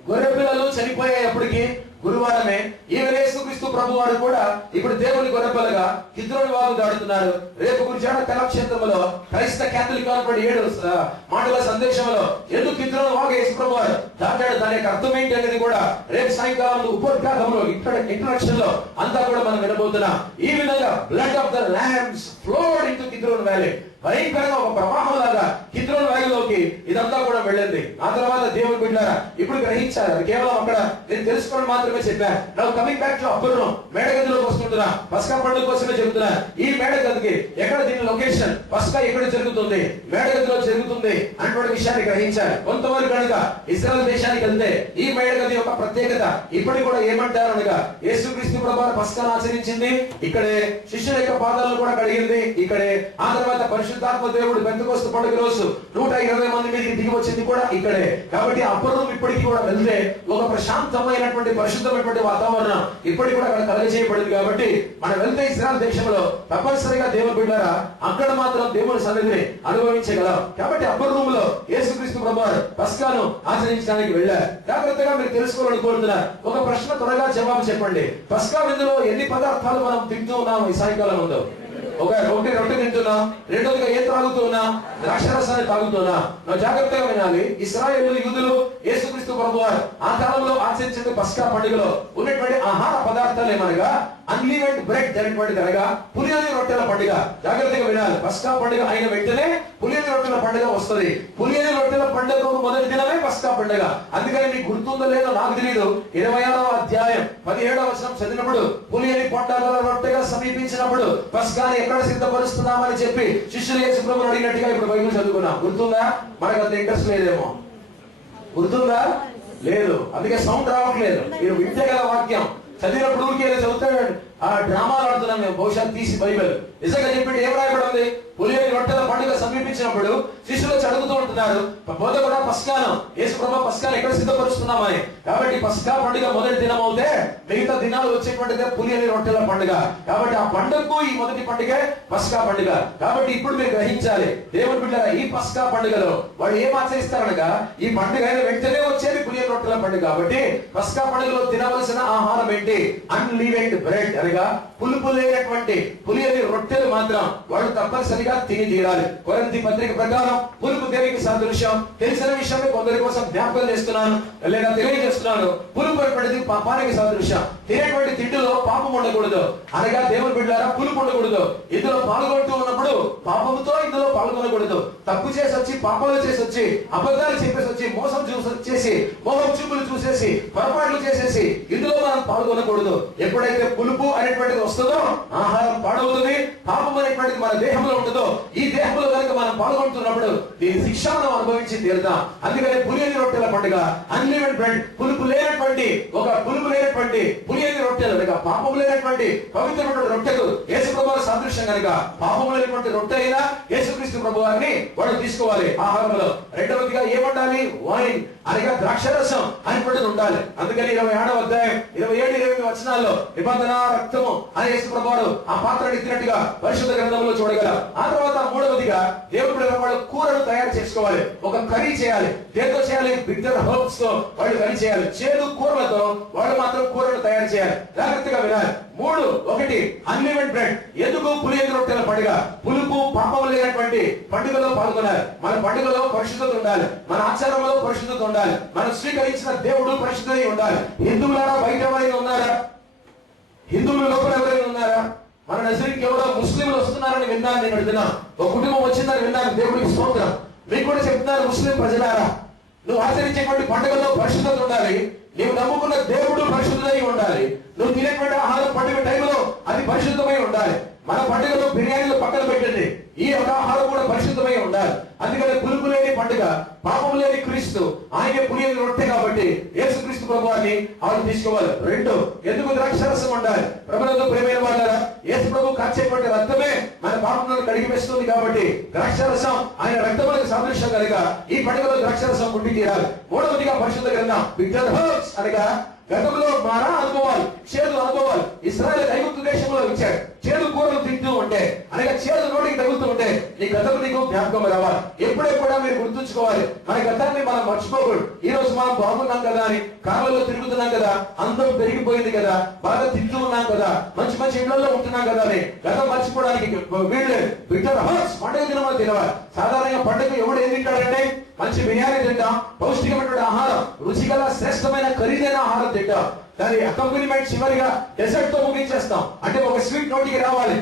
గొర్రె పిల్లలు చనిపోయేప్పటికీ గురువారమే ఈమె యేసుక్రీస్తు ప్రభువారు కూడా ఇప్పుడు దేవుని గొర్రెపిల్లగా కిద్రోను వాగు దాటుతున్నారు. రేపు గురజాడ కళాక్షేత్రంలో క్రైస్తవ క్యాథలిక్ 7 మాటల సందేశంలో ఎందుకు కిద్రోను వాగు యేసు ప్రభువారు దాటాడు దాని యొక్క అర్థం ఏంటి అనేది కూడా రేపు సాయంకాలం ఉపోద్ఘాతంలో ఇంట్రడక్షన్ లో అంతా కూడా మనం వినబోతున్నాం. ఈ విధంగా blood of the lambs flowed into కిద్రోను వ్యాలీ. భయంకరంగా ఒక ప్రవాహం లాగా కిద్రోను వాయులోకి ఇదంతా కూడా వెళ్ళింది. ఆ తర్వాత దేవుడు బిడ్డారా ఇప్పుడు గ్రహించారు. అది కేవలం అక్కడ నేను తెలుసుకోవడం మాత్రమే చెప్పాను. నాకు coming back to upper room, మేడగదిలోకి వస్తుంటున్నా. పస్కా పండుగ కోసమే చెబుతున్నా. ఈ మేడగదికి ఎక్కడ దీని లొకేషన్, పస్కా ఎక్కడ జరుగుతుంది, మేడగదిలో జరుగుతుంది అన్నటువంటి విషయాన్ని గ్రహించారు. కొంతవరకు కనుక ఇశ్రాయేల్ దేశానికి వెళ్తే ఈ మేడగది యొక్క ప్రత్యేకత ఇప్పటికి కూడా ఏమంటారు అనగా, యేసుక్రీస్తు ప్రభువు పస్కాను ఆచరించింది ఇక్కడే, శిష్యుల యొక్క పాదాలను కూడా కడిగింది ఇక్కడే. ఆ తర్వాత పరిశుద్ధాత్మ దేవుడు పెంతెకోస్తు పండుగ రోజు 120 మంది మీదకి దిగి వచ్చింది కూడా ఇక్కడే. కాబట్టి అప్పర్ రూమ్ ఇప్పటికి కూడా వెళ్తే ఒక ప్రశాంతమైనటువంటి పరిశుద్ధమైనటువంటి వాతావరణం ఇప్పటికి కూడా అక్కడ కలుగజేయబడింది. కాబట్టి మనం వెళ్తే ఇశ్రాయేల్ దేశంలో తప్పనిసరిగా దేవుని బిడ్డారా అక్కడ మాత్రం దేవుని సన్నిధిని అనుభవించగలం. కాబట్టి అప్పర్ రూమ్ లో యేసుక్రీస్తు ప్రభువు పస్కాను ఆచరించడానికి వెళ్ళారు. జాగ్రత్తగా మీరు తెలుసుకోవాలని కోరుతున్నారు. ఒక ప్రశ్న త్వరగా జవాబు చెప్పండి. పస్కా విందులో ఎన్ని పదార్థాలు మనం తింటూ ఉన్నాం ఈ సాయంకాలం ముందు? ఒకటి రొట్టె తింటున్నా, రెండోదిగా ఏం తాగుతున్నా? ద్రాక్షరసాన్ని తాగుతున్నా. నువ్వు జాగ్రత్తగా వినాలి. ఇశ్రాయేలు యూదులు యేసుక్రీస్తు ప్రభువు ఆ కాలంలో ఆచరించిన పస్కా పండుగలో ఉన్నటువంటి ఆహార పదార్థాలు ఏమనగా అన్లీవెంట్ బ్రెడ్ అనేటువంటిది, అనగా పులియని రొట్టెల పండుగ. జాగ్రత్తగా వినాలి. పస్కా పండుగ అయిన వెంటనే పులియని రొట్టెల పండుగ వస్తుంది. పులియని రొట్టెల పండుగ మొదటి దినమే పస్కా పండుగ. అందుకని మీకు గుర్తుందో లేదో నాకు తెలియదు, 26వ అధ్యాయం 17వ వచనం చదివినప్పుడు పులియని పొట్టాల రొట్టెగా సమీపించినప్పుడు పస్కాని ఎక్కడ సిద్ధపరుస్తున్నామని చెప్పి శిష్యులు యేసు ప్రభువుని అడిగినట్టుగా ఇప్పుడు బైబిల్ చదువుకున్నాం. గుర్తుందా? మనకు అంత ఇంట్రెస్ట్ లేదేమో. గుర్తుందా? లేదు. అందుకే సౌండ్ రావట్లేదు. మీరు వింటే కదా వాక్యం చదివినప్పుడు ఊరికే చదువుతాడు. ఆ డ్రామాలు ఆడుతున్నాం మేము బహుశా తీసి బైబిల్. నిజంగా చెప్పి ఏం రాయబడింది? పులియని రొట్టెల పండుగ సమీపించినప్పుడు శిష్యులు అడుగుతూ ఉంటున్నారు, పోతే కూడా పస్కాను యేసు ప్రభువు పస్కాను ఎక్కడ సిద్ధపరుస్తున్నామని. కాబట్టి పస్కా పండుగ మొదటి దినం అవుతే మిగతా దినాలు వచ్చేటువంటిదే పులియని రొట్టెల పండుగ. కాబట్టి ఆ పండుగకు ఈ మొదటి పండుగ పస్కా పండుగ. కాబట్టి ఇప్పుడు మీరు గ్రహించాలి దేవుని బిడ్డలారా, ఈ పస్కా పండుగలో వాళ్ళు ఏం ఆచరిస్తారనగా ఈ పండుగ అయిన వెంటనే వచ్చేది పులియని రొట్టెల పండుగ. కాబట్టి పస్కా పండుగలో తినవలసిన ఆహారం ఏంటి? అన్లీవెండ్ బ్రెడ్, అనగా పులుపు లేనటువంటి పులియని రొట్టెలు మాత్రం వాళ్ళు తప్పనిసరిగా తిని తీరాలి. కొరింథీ పత్రిక ప్రకారం పులుపు దేనికి సాదృశ్యం? తెలిసిన విషయాన్ని కొందరి కోసం జ్ఞాపకం చేస్తున్నాను లేదా తెలియజేస్తున్నాను. పులుపు అనేటువంటిది పాపానికి సాదృశ్యం. తినేటువంటి తిండిలో పాపం ఉండకూడదు, అనగా దేవుని బిడ్డలారా పులుపు ఉండకూడదు. ఇందులో పాల్గొంటూ ఉన్నప్పుడు పాపముతో ఇందులో పాల్గొనకూడదు. తప్పు చేసి వచ్చి, పాపాలు చేసి వచ్చి, అబద్ధాలు చెప్పేసి వచ్చి, మోసం చేసి, మోహం చూపులు చూసేసి, పొరపాట్లు చేసేసి ఇందులో మనం పాల్గొనకూడదు. ఎప్పుడైతే పులుపు అనేటువంటిది వస్తుందో ఆహారం పాడవుతుంది. పాపం అనేటువంటిది మన దేహంలో ఉంటుందో ఈ దేహంలో కనుక మనం పాల్గొంటున్నప్పుడు దీని శిక్ష మనం అనుభవించి తీరుతాం. అందుకని పులియని రొట్టెల పండుగ, అన్లిమిటెడ్ బ్రెడ్, పులుపు లేనటువంటి పులియని రొట్టెలు, అనగా పాపం లేనటువంటి పవిత్రమైన రొట్టెలు యేసు ప్రభువు సాదృశ్యం కనుక పాపం లేనటువంటి రొట్టె అయినా యేసుక్రీస్తు ప్రభువారిని వాడు తీసుకోవాలి ఆహారంలో. రెండవదిగా ఏమండాలి? వైన్, అనగా ద్రాక్షరసం అనేటువంటిది ఉండాలి. అందుకని 26వ అధ్యాయం 27, 28 వచనాల్లో నిబంధన రక్తము అని యేసు ప్రభువు ఆ పాత్రను ఎత్తినట్టుగా పరిశుద్ధ గ్రంథంలో చూడగలం. ఆ తర్వాత మూడవదిగా దేవుడు వాళ్ళు కూరను తయారు చేసుకోవాలి, ఒక కర్రీ చేయాలి. దేంతో చేయాలి? బిట్టర్ హర్బ్స్ తో వాళ్ళు కర్రీ చేయాలి. చేదు కూరలతో వాళ్ళు మాత్రం కూరను తయారు చేయాలి. జాగ్రత్తగా వినాలి. 3, 1 అన్లిమిటెడ్ బ్రెడ్. ఎందుకు? పులియని రొట్టెల పండుగ. పులుపు పాపం లేనటువంటి పండుగలో పాల్గొనాలి. మన పండుగలో పరిశుద్ధత ఉండాలి, మన ఆచారంలో పరిశుద్ధత ఉండాలి, మనం స్వీకరించిన దేవుడు పరిశుద్ధంగా ఉండాలి. హిందువులారా బయట ఎవరైనా ఉన్నారా? హిందువుల లోపల ఎవరైనా ఉన్నారా? మన నజరీకి ఎవరో ముస్లింలు వస్తున్నారని విన్నాను. నేను అడుగుతున్నాను, ఒక కుటుంబం వచ్చిందని విన్నాను. దేవుడికి స్తోత్రం. మీకు కూడా చెప్తున్నారు, ముస్లిం ప్రజలారా, నువ్వు ఆచరించేటువంటి పండుగలో పరిశుద్ధత ఉండాలి. నీవు నమ్ముకున్న దేవుడు పరిశుద్ధమై ఉండాలి. నువ్వు తినేటువంటి ఆహారం పండుగ టైంలో అది పరిశుద్ధమై ఉండాలి. మన పండుగలో బిర్యానీలు పక్కన పెట్టండి, ఈ యొక్క ఆహారం కూడా పరిశుద్ధమై ఉండాలి. అందుకని పులుపు లేని పండుగ, పాపం లేని క్రీస్తు, ఆయన పులియని రొట్టె. కాబట్టి యేసుక్రీస్తు ప్రభువాన్ని ఆయన తీసుకోవాలి. 2, ఎందుకు ద్రాక్షరసం ఉండాలి? ప్రభువుతో ప్రేమైన వాళ్ళారా, యేసు ప్రభు కాచేటువంటి రక్తమే మన పాపములను కడిగి వేస్తుంది. కాబట్టి ద్రాక్షరసం ఆయన రక్తములకు సాదృశ్యం కనుక ఈ పండుగలో ద్రాక్షరసం ఉండి తీరాలి. 3వదిగా పరిశుద్ధ గ్రంథం బిట్టర్ హర్బ్స్, అనగా గతంలో మారా అనుభవాలు, చేదు అనుభవాలు ఇశ్రాయేలు ఐగుప్తు దేశంలో ఇచ్చాడు. చేదు కూరలు తింటూ ఉంటే, అనగా చేదు నోటికి తగులుతూ ఉంటే నీ గతం నీకు జ్ఞాపకం రావాలి. ఎప్పుడే కూడా మీరు గుర్తుంచుకోవాలి, మన గతాన్ని మనం మర్చిపోకూడదు. ఈ రోజు మనం బాగున్నాం కదా అని కార్లలో తిరుగుతున్నాం కదా, అందరం పెరిగిపోయింది కదా, బాగా తింటూ ఉన్నాం కదా, మంచి మంచి ఇళ్లలో ఉంటున్నాం కదా అని గతం మర్చిపోవడానికి వీళ్ళు బిట్టర్ హర్బ్స్ పండుగ దినమని తినవాలి. సాధారణంగా పండుగ ఎవడు ఏం తింటాడంటే మంచి బిర్యానీ తింటాం, పౌష్టికమైనటువంటి ఆహారం, రుచిగల శ్రేష్టమైన ఖరీదైన ఆహారం తింటాం. దాని అకంపెనిమెంట్ చివరిగా డెజర్ట్ తో ముగించేస్తాం. అంటే ఒక స్వీట్ నోటికి రావాలి,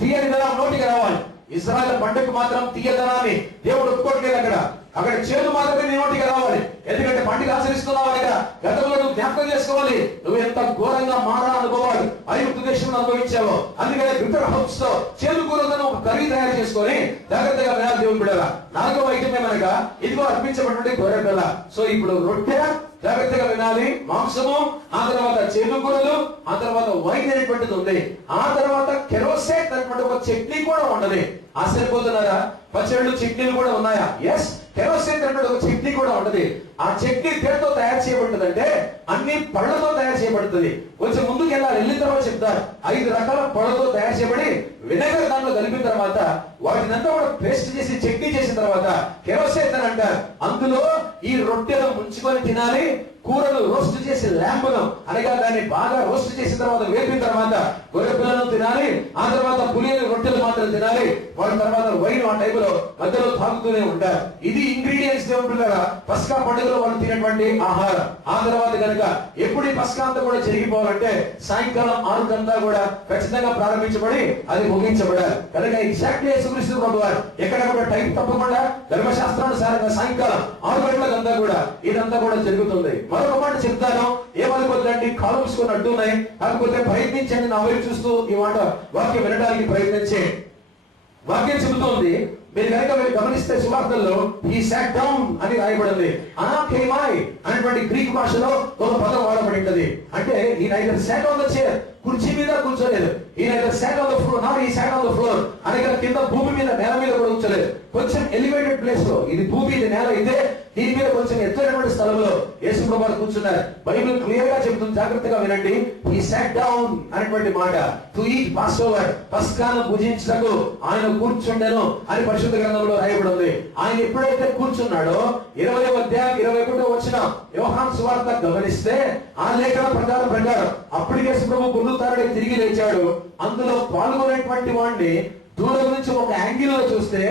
తీయని దళం నోటికి రావాలి. ఇశ్రాయేలు పంటకు మాత్రం తీయదనాన్ని దేవుడు ఒప్పుకోవట్లేదు. అక్కడ చేదు మాత్రమే నీ నోటికి రావాలి. ఎందుకంటే పండుగ ఆచరిస్తున్నావు కదా, గతంలో నువ్వు జ్ఞాపకం చేసుకోవాలి నువ్వు ఎంత ఘోరంగా మారా అనుభవాలు ఐగుప్తు దేశంలో అనుభవించావో. అందుకనే బిటర్ హౌస్ తో చేదు కూరలను ఒక కర్రీ తయారు చేసుకొని జాగ్రత్తగా వినాలి దేవుని బిడ్డలారా. 4వ ఐటమే మనగా ఇదిగో అర్పించబడినటువంటి గొర్రె పిల్ల. సో ఇప్పుడు రొట్టె జాగ్రత్తగా వినాలి, మాంసము, ఆ తర్వాత చేదు కూరలు, ఆ తర్వాత వైన్ అనేటువంటిది ఉంది, ఆ తర్వాత కెరోసేట్ అనేటువంటి ఒక చట్నీ కూడా ఉండదు. ఆశ్చర్యపోతున్నారా? పచ్చళ్ళు చట్నీలు కూడా ఉన్నాయా? ఎస్, కెరోసేట్ అనేటువంటి ఒక చట్నీ కూడా ఉంటది. ఆ చట్నీ పేరుతో తయారు చేయబడుతుంది అంటే అన్ని పళ్ళతో తయారు చేయబడుతుంది. కొంచెం ముందుకు వెళ్ళిన తర్వాత చెప్తారు 5 రకాల పళ్ళతో తయారు చేయబడి వినెగర్ దాంట్లో కలిపిన తర్వాత వాటినంతా కూడా పేస్ట్ చేసి చట్నీ చేసిన తర్వాత కెరోసేట్ అని అంటారు. అందులో ఈ రొట్టెలు ముంచుకొని తినాలి. కూరలు రోస్ట్ చేసి ల్యాంబను అనగా దాన్ని బాగా రోస్ట్ చేసిన తర్వాత వేపిన తర్వాత గొర్రె పిల్లను తినాలి. ఆ తర్వాత పులియని రొట్టెలు మాత్రం తినాలి. వాటి తర్వాత వైన్ ఆ టైపులో మధ్యలో తాగుతూనే ఉంటారు. ఇది ఇంగ్రీడియంట్స్ దేవుని పిల్లరా పస్కా పండుగలో వాళ్ళు తినేటువంటి ఆహారం. ఆ తర్వాత కనుక ఎప్పుడు ఈ పస్కా అంతా కూడా జరిగిపోవాలంటే సాయంకాలం 6 గంటల కూడా ఖచ్చితంగా ప్రారంభించబడి అది ముగించబడాలి. కనుక ఎగ్జాక్ట్లీ యేసుక్రీస్తు ప్రభువారు ఎక్కడెక్కడ టైం తప్పకుండా ధర్మశాస్త్రానుసారంగా సాయంకాలం 6 గంటలకంతా కూడా ఇదంతా కూడా జరుగుతుంది. మరొక మాట చెప్తాను, ఏమనుకోద్దండి కాలమ్స్ కొన్ని అడ్డున్నాయి, కాకపోతే ప్రయత్నించండి నా వైపు చూస్తూ ఈ మాట వాక్యం వినడానికి ప్రయత్నించే. వాక్యం చెబుతోంది, మీరు కనుక మీరు గమనిస్తే సువార్తల్లో ఈ సాట్ డౌన్ అని రాయబడింది. అనాకేమాయ్ అనేటువంటి గ్రీక్ భాషలో ఒక పదం వాడబడి ఉంటది. అంటే ఈ neither sat on the chair, కుర్చీ మీద కూర్చోలేదు. ఈ neither sat on the floor, not ఈ సాట్ ఆన్ ద ఫ్లోర్ అనగా కింద భూమి మీద నేల మీద కూడా కూర్చోలేదు. కొంచెం ఎలివేటెడ్ ప్లేస్ లో, ఇది భూమి ఇది నేల అయితే దీని మీద కొంచెం ఎత్తైనటువంటి స్థలంలో యేసు ప్రభువు కూర్చున్నారు. బైబిల్ క్లియర్ గా చెబుతుంది, జాగ్రత్తగా వినండి. ఈ సాట్ డౌన్ అనేటువంటి మాట టు ఈట్ పాస్ ఓవర్, పస్కాను భుజించటకు ఆయన కూర్చుండెను అని పరిశుద్ధ గ్రంథంలో రాయబడి ఉంది. ఆయన ఎప్పుడైతే కూర్చున్నాడో 20వ అధ్యాయం 21వ వచనం యోహాను సువార్త గమనిస్తే ఆ లేఖన ప్రకారం అప్పుడు యేసు ప్రభువు పునరుత్థానుడై తిరిగి లేచాడు. అందులో పాల్గొనేటువంటి వాడిని దూరం నుంచి ఒక యాంగిల్ లో చూస్తే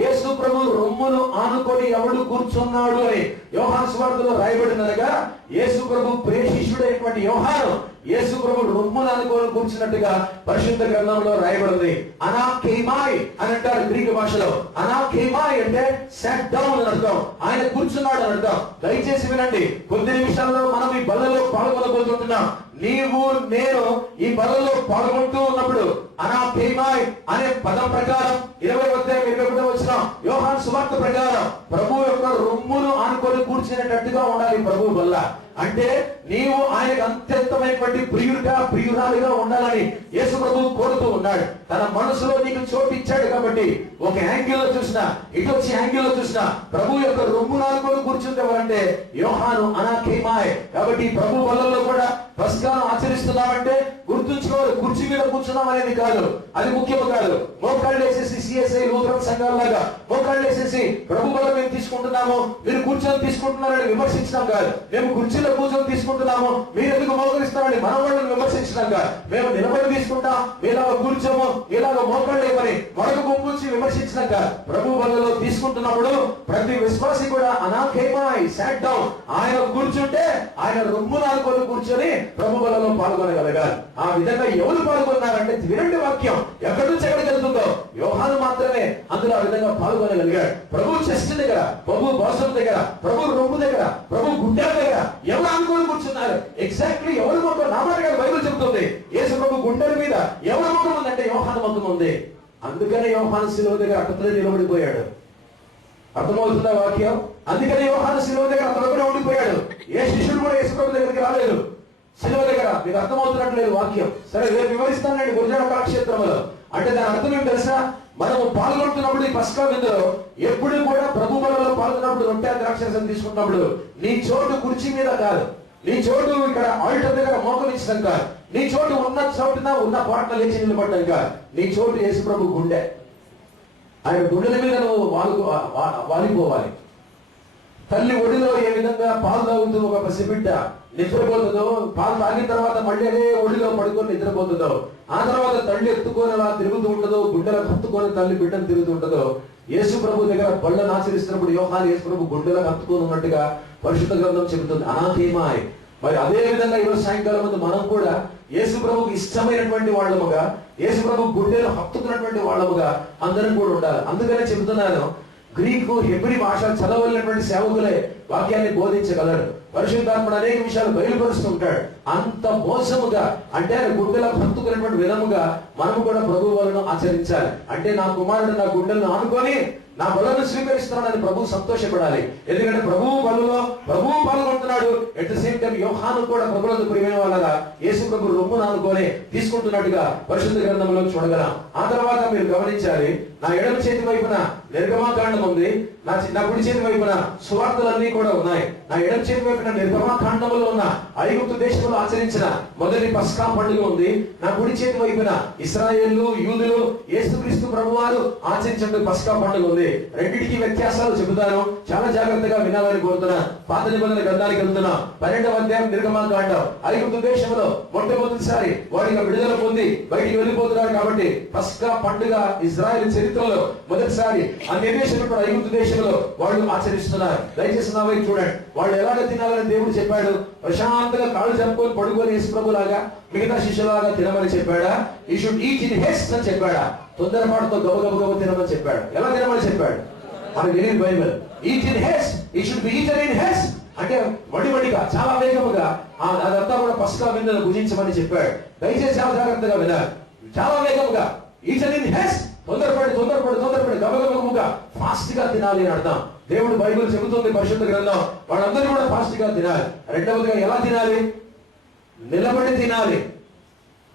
యేసు ప్రభు రొమ్మును ఆనుకొని ఎవడు కూర్చున్నాడు అని యోహాను సువార్తలో రాయబడినగా యేసు ప్రభు ప్రియ శిష్యుడైనటువంటి యోహాను యేసు ప్రభు రొమ్మును ఆనుకొని కూర్చున్నట్టుగా పరిశుద్ధ గ్రంథంలో రాయబడింది. అనాకేమాయ్ అని అంటారు గ్రీక్ భాషలో. అనాకేమాయ్ అంటే సాట్ డౌన్ అని అర్థం, ఆయన కూర్చున్నాడు అని అర్థం. దయచేసి వినండి, కొద్ది నిమిషాల్లో మనం ఈ బలలో పాల్గొనబోతున్నాం. నీవు నేను ఈ బలలో పాల్గొంటూ ఉన్నప్పుడు అనాకేమాయ్ అనే పదం ప్రకారం 20వ అధ్యాయం 21వ వచనం యోహాను సువార్త ప్రకారం ప్రభు యొక్క రొమ్మును ఆనుకొని కూర్చునేటట్టుగా ఉండాలి ప్రభు వల్ల. అంటే నీవు ఆయనకు అత్యంతమైనటువంటి ప్రియురాలుగా ఉండాలని యేసు ప్రభువు కోరుతూ ఉన్నాడు. తన మనసులో నీకు చోటు ఇచ్చాడు కాబట్టి ఒక యాంగిల్ లో చూసినా ఇటు వచ్చి యాంగిల్ లో చూసినా ప్రభు యొక్క రొమ్మును ఆనుకొని కూర్చుంటేవారంటే యోహాను అనాకేమాయ్. కాబట్టి ప్రభు వల్లలో కూడా పస్కాను ఆచరిస్తున్నామంటే గుర్తుంచుకోవాలి, కుర్చీ మీద కూర్చున్నాం అనేది కాదు, అది ముఖ్యం కాదు. మోకాళ్ళు వేసేసి సిఎస్ఐ లూథరన్ సంఘాలలాగా మోకాళ్ళు వేసేసి ప్రభు వల్ల మేము తీసుకుంటున్నాము, మీరు కూర్చొని తీసుకుంటున్నారని విమర్శించడం కాదు. మేము కుర్చీలో కూర్చొని తీసుకుంటున్నాము, మీరు ఎందుకు మోకరిస్తామని మన వాళ్ళని విమర్శించడం కాదు. మేము నిలబడి తీసుకుంటాం, మీలాగా కూర్చోము, మీలాగా మోకాళ్ళు వేయమని మరొక గుంపు విమర్శించడం కాదు. ప్రభు వల్లలో తీసుకుంటున్నప్పుడు ప్రతి విశ్వాసి కూడా అనాకేమాయ్ సాట్ డౌన్, ఆయన కూర్చుంటే ఆయన రొమ్మును ఆనుకొని కూర్చొని ప్రభు వల్లలో పాల్గొనగలగాలి. ఆ విధంగా ఎవరు పాల్గొన్నారంటే వినండి వాక్యం ఎక్కడి నుంచి ఎక్కడికి వెళ్తుందో యోహాను మాత్రమే అందులో ఆ విధంగా పాల్గొనగలిగాడు. ప్రభు చెస్ట్ దగ్గర, ప్రభు బాసం దగ్గర, ప్రభు రొమ్ము దగ్గర, ప్రభు గుండెల దగ్గర ఎవరు అనుకోని కూర్చున్నారు. ఎగ్జాక్ట్లీ ఎవరి ముఖం నా మాట గారు బైబిల్ చెబుతుంది. యేసు ప్రభు గుండెల మీద ఎవరి ముఖం ఉందంటే యోహాను ముఖం ఉంది. అందుకనే యోహాను శిలువ దగ్గర అక్కడే నిలబడిపోయాడు. అర్థమవుతుందా వాక్యం? అందుకనే యోహాను శిలువ దగ్గర అతను ఉండిపోయాడు. ఏ శిష్యుడు కూడా యేసు ప్రభు దగ్గరికి రాలేదు శిలువ దగ్గర. మీకు అర్థమవుతున్నట్లేదు వాక్యం. సరే రేపు వివరిస్తానండి గురుజన కళాక్షేత్రంలో. అంటే దాని అర్థం ఏం తెలుసా? మనము పాల్గొంటున్నప్పుడు ఈ పస్కా విందులో ఎప్పుడు కూడా ప్రభు బలలో పాల్గొన్నప్పుడు రొట్టె ద్రాక్షరసం తీసుకున్నప్పుడు నీ చోటు కుర్చీ మీద కాదు, నీ చోటు ఇక్కడ ఆల్టర్ దగ్గర మోకరించడం కాదు, నీ చోటు ఉన్న చోటున ఉన్న పాటలు లేచి నిలబడ్డం కాదు. నీ చోటు యేసు ప్రభు గుండె. ఆయన గుండెల మీద నువ్వు వాలిపోవాలి. తల్లి ఒడిలో ఏ విధంగా పాలు తాగుతూ ఒక పసిబిడ్డ నిద్రపోతుందో, పాలు తాగిన తర్వాత మళ్ళీ అదే ఒడిలో పడుకొని నిద్రపోతుందో, ఆ తర్వాత తల్లి ఎత్తుకొని అలా తిరుగుతూ ఉంటుందో, గుండెలకు హత్తుకొని తల్లి బిడ్డను తిరుగుతూ ఉంటుందో, యేసు ప్రభు దగ్గర బళ్ళను ఆచరిస్తున్నప్పుడు యోహాను యేసు ప్రభు గుండెలకు హత్తుకొని ఉన్నట్టుగా పరిశుద్ధ గ్రంథం చెబుతుంది. అనాకేమాయ్ మరి అదే విధంగా ఈరోజు సాయంకాలం ముందు మనం కూడా యేసు ప్రభుకి ఇష్టమైనటువంటి వాళ్ళముగా, యేసు ప్రభు గుండెలు హత్తుకున్నటువంటి వాళ్ళముగా అందరం కూడా ఉండాలి. అందుకనే చెబుతున్నాను, గ్రీకు హెబ్రీ భాష చదవలేనటువంటి సేవకులే వాక్యాన్ని బోధించగలరు. పరిశుద్ధాత్ముడు అనేక విషయాలు బయలుపరుస్తుంటాడు. అంత మోసముగా అంటే ఆయన గుండెలకు హత్తుకున్నటువంటి విధముగా మనము కూడా ప్రభు వలన ఆచరించాలి. అంటే నా కుమారుడు నా గుండెలను ఆనుకొని నా బలను స్వీకరిస్తున్నాడని ప్రభు సంతోషపడాలి. ఎందుకంటే ప్రభువు బలలో ప్రభువు పాల్గొంటున్నాడు. ఎట్ ద సేమ్ టైం యోహాను కూడా ప్రభువులకు ప్రియమైన వాళ్ళగా యేసు ప్రభు రొమ్మును ఆనుకొని తీసుకుంటున్నట్టుగా పరిశుద్ధ గ్రంథంలో చూడగలం. ఆ తర్వాత మీరు గమనించాలి, నా ఎడమ చేతి వైపున నిర్గమాకాండం ఉంది, నా కుడి చేతి వైపున సువార్తలన్నీ కూడా ఉన్నాయి. నా ఎడమ చేతి వైపున నిర్గమాకాండంలో ఉన్న ఐగుప్తు దేశంలో ఆచరించిన మొదటి పస్కా పండుగ ఉంది. నా కుడి చేతి వైపున ఇశ్రాయేలు యూదులు యేసుక్రీస్తు ప్రభువారు ఆచరించిన పస్కా పండుగ ఉంది. రెండింటికి వ్యత్యాసాలు చెబుతాను, చాలా జాగ్రత్తగా వినాలని కోరుతున్నా. పాత నిబంధన గ్రంథానికి వెళ్తున్నా. 12వ అధ్యాయం నిర్గమాకాండం. ఐగుప్తు దేశంలో మొట్టమొదటిసారి వాడిగా విడుదల పొంది బయటికి వెళ్ళిపోతున్నారు కాబట్టి పస్కా పండుగ ఇజ్రాయెల్ చరిత్రలో మొదటిసారి అన్ని దేశంలో కూడా ఐగుప్తు దేశంలో వాళ్ళు ఆచరిస్తున్నారు. దయచేసి నా వైపు చూడండి. వాళ్ళు ఎలాగ తినాలని దేవుడు చెప్పాడు? ప్రశాంతంగా కాళ్ళు జరుపుకొని పడుకొని యేసు ప్రభు లాగా మిగతా శిష్యులాగా తినమని చెప్పాడా? You should eat in Heist అని చెప్పాడా? తొందరపాటుతో గబగబ తినమని చెప్పాడు. ఎలా తినమని చెప్పాడు? మనకు తెలియదు Bible. Eat in Heist, it should be eaten in Heist అంటే వడివడిగా చాలా వేగముగా అదంతా కూడా పస్కా విందును భుజించమని చెప్పాడు. దయచేసి చాలా జాగ్రత్తగా వినాలి. చాలా వేగముగా ఈటెన్ ఇన్ హేస్ట్, తొందరపడి గబగబగా ఫాస్ట్ గా తినాలి అని అర్థం. దేవుడు బైబిల్ చెబుతుంది పరిశుద్ధ గ్రంథం, వాళ్ళందరూ కూడా ఫాస్ట్ గా తినాలి. రెండవదిగా ఎలా తినాలి? నిలబడి తినాలి.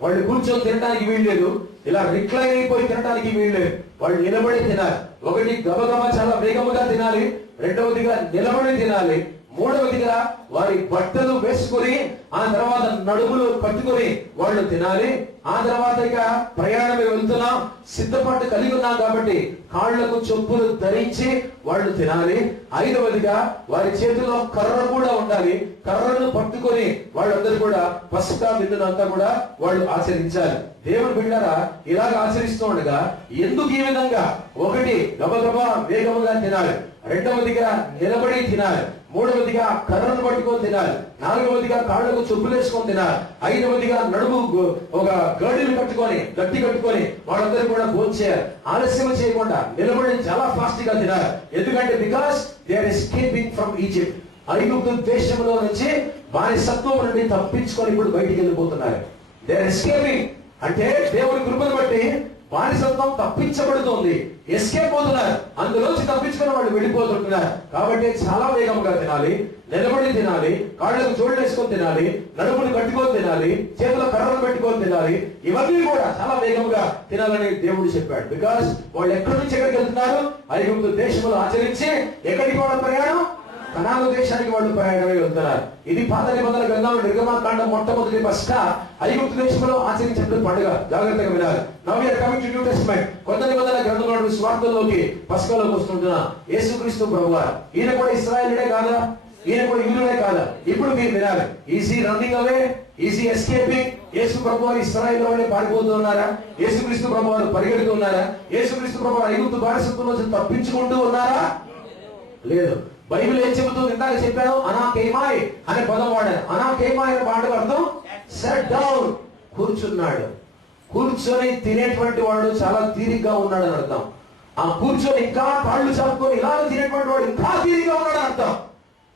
వాళ్ళు కూర్చొని తినడానికి వీల్లేదు, ఇలా రిక్లైన్ అయిపోయి తినడానికి వీల్లేదు. వాళ్ళు నిలబడి తినాలి. ఒకటి గబగబ చాలా వేగముగా తినాలి, రెండవదిగా నిలబడి తినాలి, మూడవదిగా వారి బట్టలు వేసుకొని ఆ తర్వాత నడుములు కట్టుకొని వాళ్ళు తినాలి. ఆ తర్వాత ఇక ప్రయాణం వెళ్తున్నాం, సిద్ధపాటు కలిగి ఉన్నాం కాబట్టి కాళ్లకు చెప్పులు ధరించి వాళ్ళు తినాలి. ఐదవదిగా వారి చేతిలో కర్ర కూడా ఉండాలి. కర్రను పట్టుకొని వాళ్ళందరూ కూడా పస్కా విందునంతా కూడా వాళ్ళు ఆచరించాలి. దేవుని బిడ్డలారా, ఇలాగ ఆచరిస్తూ ఉండగా ఎందుకు ఈ విధంగా? ఒకటి గబగబా వేగముగా తినాలి, రెండవదిగా నిలబడి తినాలి, మూడవదిగా కర్రను పట్టుకొని తినాలి, నాలుగవదిగా కాళ్లకు చెప్పులు వేసుకొని తినాలి, ఐదవదిగా నడుము ఒక గడిని కట్టుకొని గట్టి కట్టుకొని వాళ్ళందరూ కూడా భోంచేయాలి. ఆలస్యం చేయకుండా నిలబడి చాలా ఫాస్ట్ గా తినాలి. ఎందుకంటే because they are escaping from Egypt. ఐగుప్తు దేశంలో నుంచి బానిసత్వం నుండి తప్పించుకొని ఇప్పుడు బయటికి వెళ్ళిపోతున్నారు. దే ఆర్ ఎస్కేపింగ్ అంటే దేవుని కృపను బట్టి బానిసత్వం తప్పించబడుతుంది, ఎస్కేప్ అవుతున్నారు. అందులోంచి తప్పించుకుని వాళ్ళు వెళ్ళిపోతుంటున్నారు. కాబట్టి చాలా వేగంగా తినాలి, నిలబడి తినాలి, కాళ్ళకు జోళ్ళు వేసుకొని తినాలి, నడుములు కట్టుకొని తినాలి, చేతిలో కర్రలు పెట్టుకొని తినాలి. ఇవన్నీ కూడా చాలా వేగంగా తినాలని దేవుడు చెప్పాడు. బికాస్ వాళ్ళు ఎక్కడి నుంచి ఎక్కడికి వెళ్తున్నారు? ఐగుప్తు దేశంలో ఆచరించి ఎక్కడికి వాళ్ళ ప్రయాణం? కనాను దేశానికి వాళ్ళు ప్రయాణమై వెళ్తున్నారు. ఇది పాత నిబంధన గ్రంథంలో నిర్గమాకాండం మొట్టమొదటి పస్కా ఐగుప్తు దేశంలో ఆచరించిన పండుగ. జాగ్రత్తగా వినాలి. Now we are coming to New Testament. కొత్త నిబంధన గ్రంథంలో స్వార్థంలోకి పస్కాలోకి వస్తుంటున్నా యేసుక్రీస్తు ప్రభువారు. ఈయన కూడా ఇశ్రాయేలుడే కాదా? ఈయన కూడా యూదుడే కాదా? ఇప్పుడు మీరు వినాలి. Easy running away, easy escaping. యేసు ప్రభువారు ఇశ్రాయేలు వాళ్ళే పారిపోతూ ఉన్నారా? యేసుక్రీస్తు ప్రభువారు పరిగెడుతూ ఉన్నారా? యేసుక్రీస్తు ప్రభువారు ఐగుప్తు బానిసత్వం నుంచి తప్పించుకుంటూ ఉన్నారా? లేదు. బైబిల్ ఏం చెబుతుంది? ఇందాక చెప్పాను, అనాకేమాయ్ అనే పదం వాడాను. అనాకేమాయ్ అనే మాటకు అర్థం సెట్ డౌన్, కూర్చున్నాడు. కూర్చొని తినేటువంటి వాడు చాలా తీరిగ్గా ఉన్నాడు అని అర్థం. ఆ కూర్చొని ఇంకా కాళ్ళు చాపుకొని ఇలాగ తినేటువంటి వాడు ఇంకా తీరిగ్గా ఉన్నాడు అని అర్థం.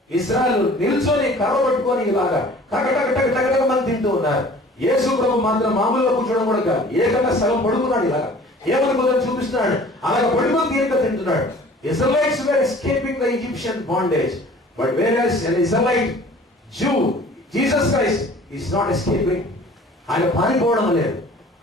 ఇశ్రాయేలు నిల్చొని కర్ర పట్టుకొని ఇలాగా టక మంది తింటూ ఉన్నారు. యేసు ప్రభు మాత్రం మామూలుగా కూర్చోవడం కూడా కాదు, ఏకంగా సగం పడుకున్నాడు. ఇలాగా ఏమని కుదరని చూపిస్తున్నాడు, అలాగ పడుకొని తీరిగ్గా తింటున్నాడు. Israelites were escaping the Egyptian bondage, but whereas an Israelite Jew, Jesus Christ, is not escaping. ఆయన పారిపోవడం లేదు,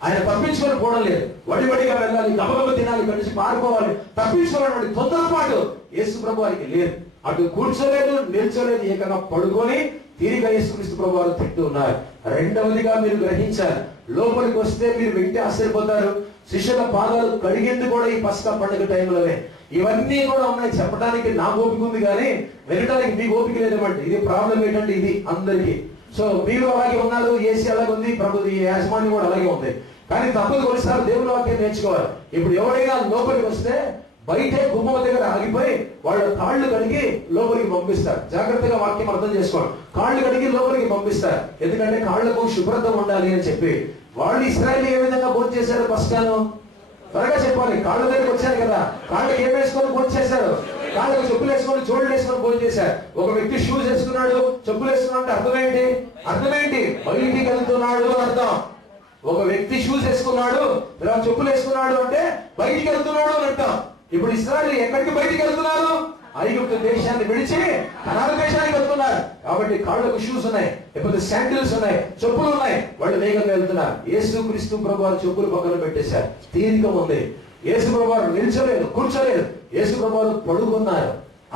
ఆయన తప్పించుకొని పోవడం లేదు. వడివడిగా వెళ్ళాలి, గబగబ తినాలి, కలిసి పారిపోవాలి, తప్పించుకోవాలని తొందరపాటు యేసు ప్రభు వారికి లేదు. అటు కూర్చోలేదు, నిల్చోలేదు, ఏకంగా పడుకొని తిరిగి యేసుక్రీస్తు ప్రభు వారు తింటూ ఉన్నారు. రెండవదిగా మీరు గ్రహించాలి, లోపలికి వస్తే మీరు వింటే ఆశ్చర్యపోతారు. శిష్యుల పాదాలు కడిగింది కూడా ఈ పస్కా పండుగ టైంలోనే. ఇవన్నీ కూడా ఉన్నాయి. చెప్పడానికి నాకు ఓపిక ఉంది కానీ వినడానికి మీకు ఓపిక లేదన్నమాట. ఇది ప్రాబ్లం ఏంటంటే ఇది అందరికీ. సో మీరు అలాగే ఉన్నారు, ఏసీ అలాగే ఉంది, ప్రభు యాజమాన్యం కూడా అలాగే ఉంది. కానీ తప్పదు కొన్నిసార్లు దేవుని వాక్యం నేర్చుకోవాలి. ఇప్పుడు ఎవరైనా లోపలికి వస్తే బయటే గుమ్మం దగ్గర ఆగిపోయి వాళ్ళ కాళ్ళు కడిగి లోపలికి పంపిస్తారు. జాగ్రత్తగా వాక్యం అర్థం చేసుకోండి. కాళ్ళు కడిగి లోపలికి పంపిస్తారు, ఎందుకంటే కాళ్ళకు శుభ్రత ఉండాలి అని చెప్పి. వాళ్ళు ఇశ్రాయేలు ఏ విధంగా భోజనం చేశారు? పస్కాను త్వరగా చెప్పాలి. కాళ్ళ దగ్గరికి వచ్చారు కదా, కాళ్ళకి ఏం వేసుకొని భోజనం చేశారు? కాళ్ళకు చెప్పులు వేసుకొని జోళ్ళు వేసుకొని భోజనం చేశారు. ఒక వ్యక్తి షూస్ వేసుకున్నాడు, చెప్పులు వేసుకున్నాడు అంటే అర్థమేంటి? బయటికి వెళ్తున్నాడు అని అర్థం. ఒక వ్యక్తి షూస్ వేసుకున్నాడు, ఇలా చెప్పులు వేసుకున్నాడు అంటే బయటికి వెళ్తున్నాడు అని అర్థం. ఇప్పుడు ఇశ్రాయేలు ఎక్కడికి బయటికి వెళ్తున్నారు? ఐగుప్తు దేశాన్ని విడిచి కనాను దేశానికి వెళ్తున్నారు. కాబట్టి కాళ్ళకు షూస్ ఉన్నాయి, లేకపోతే శాండిల్స్ ఉన్నాయి, చెప్పులు ఉన్నాయి, వాళ్ళు వేగంగా వెళ్తున్నారు. యేసుక్రీస్తు ప్రభువారు చెప్పులు పక్కన పెట్టేశారు, తీరిక ఉంది. యేసు ప్రభువారు నిల్చోలేదు, కూర్చోలేదు, యేసు ప్రభువారు పడుకున్నారు.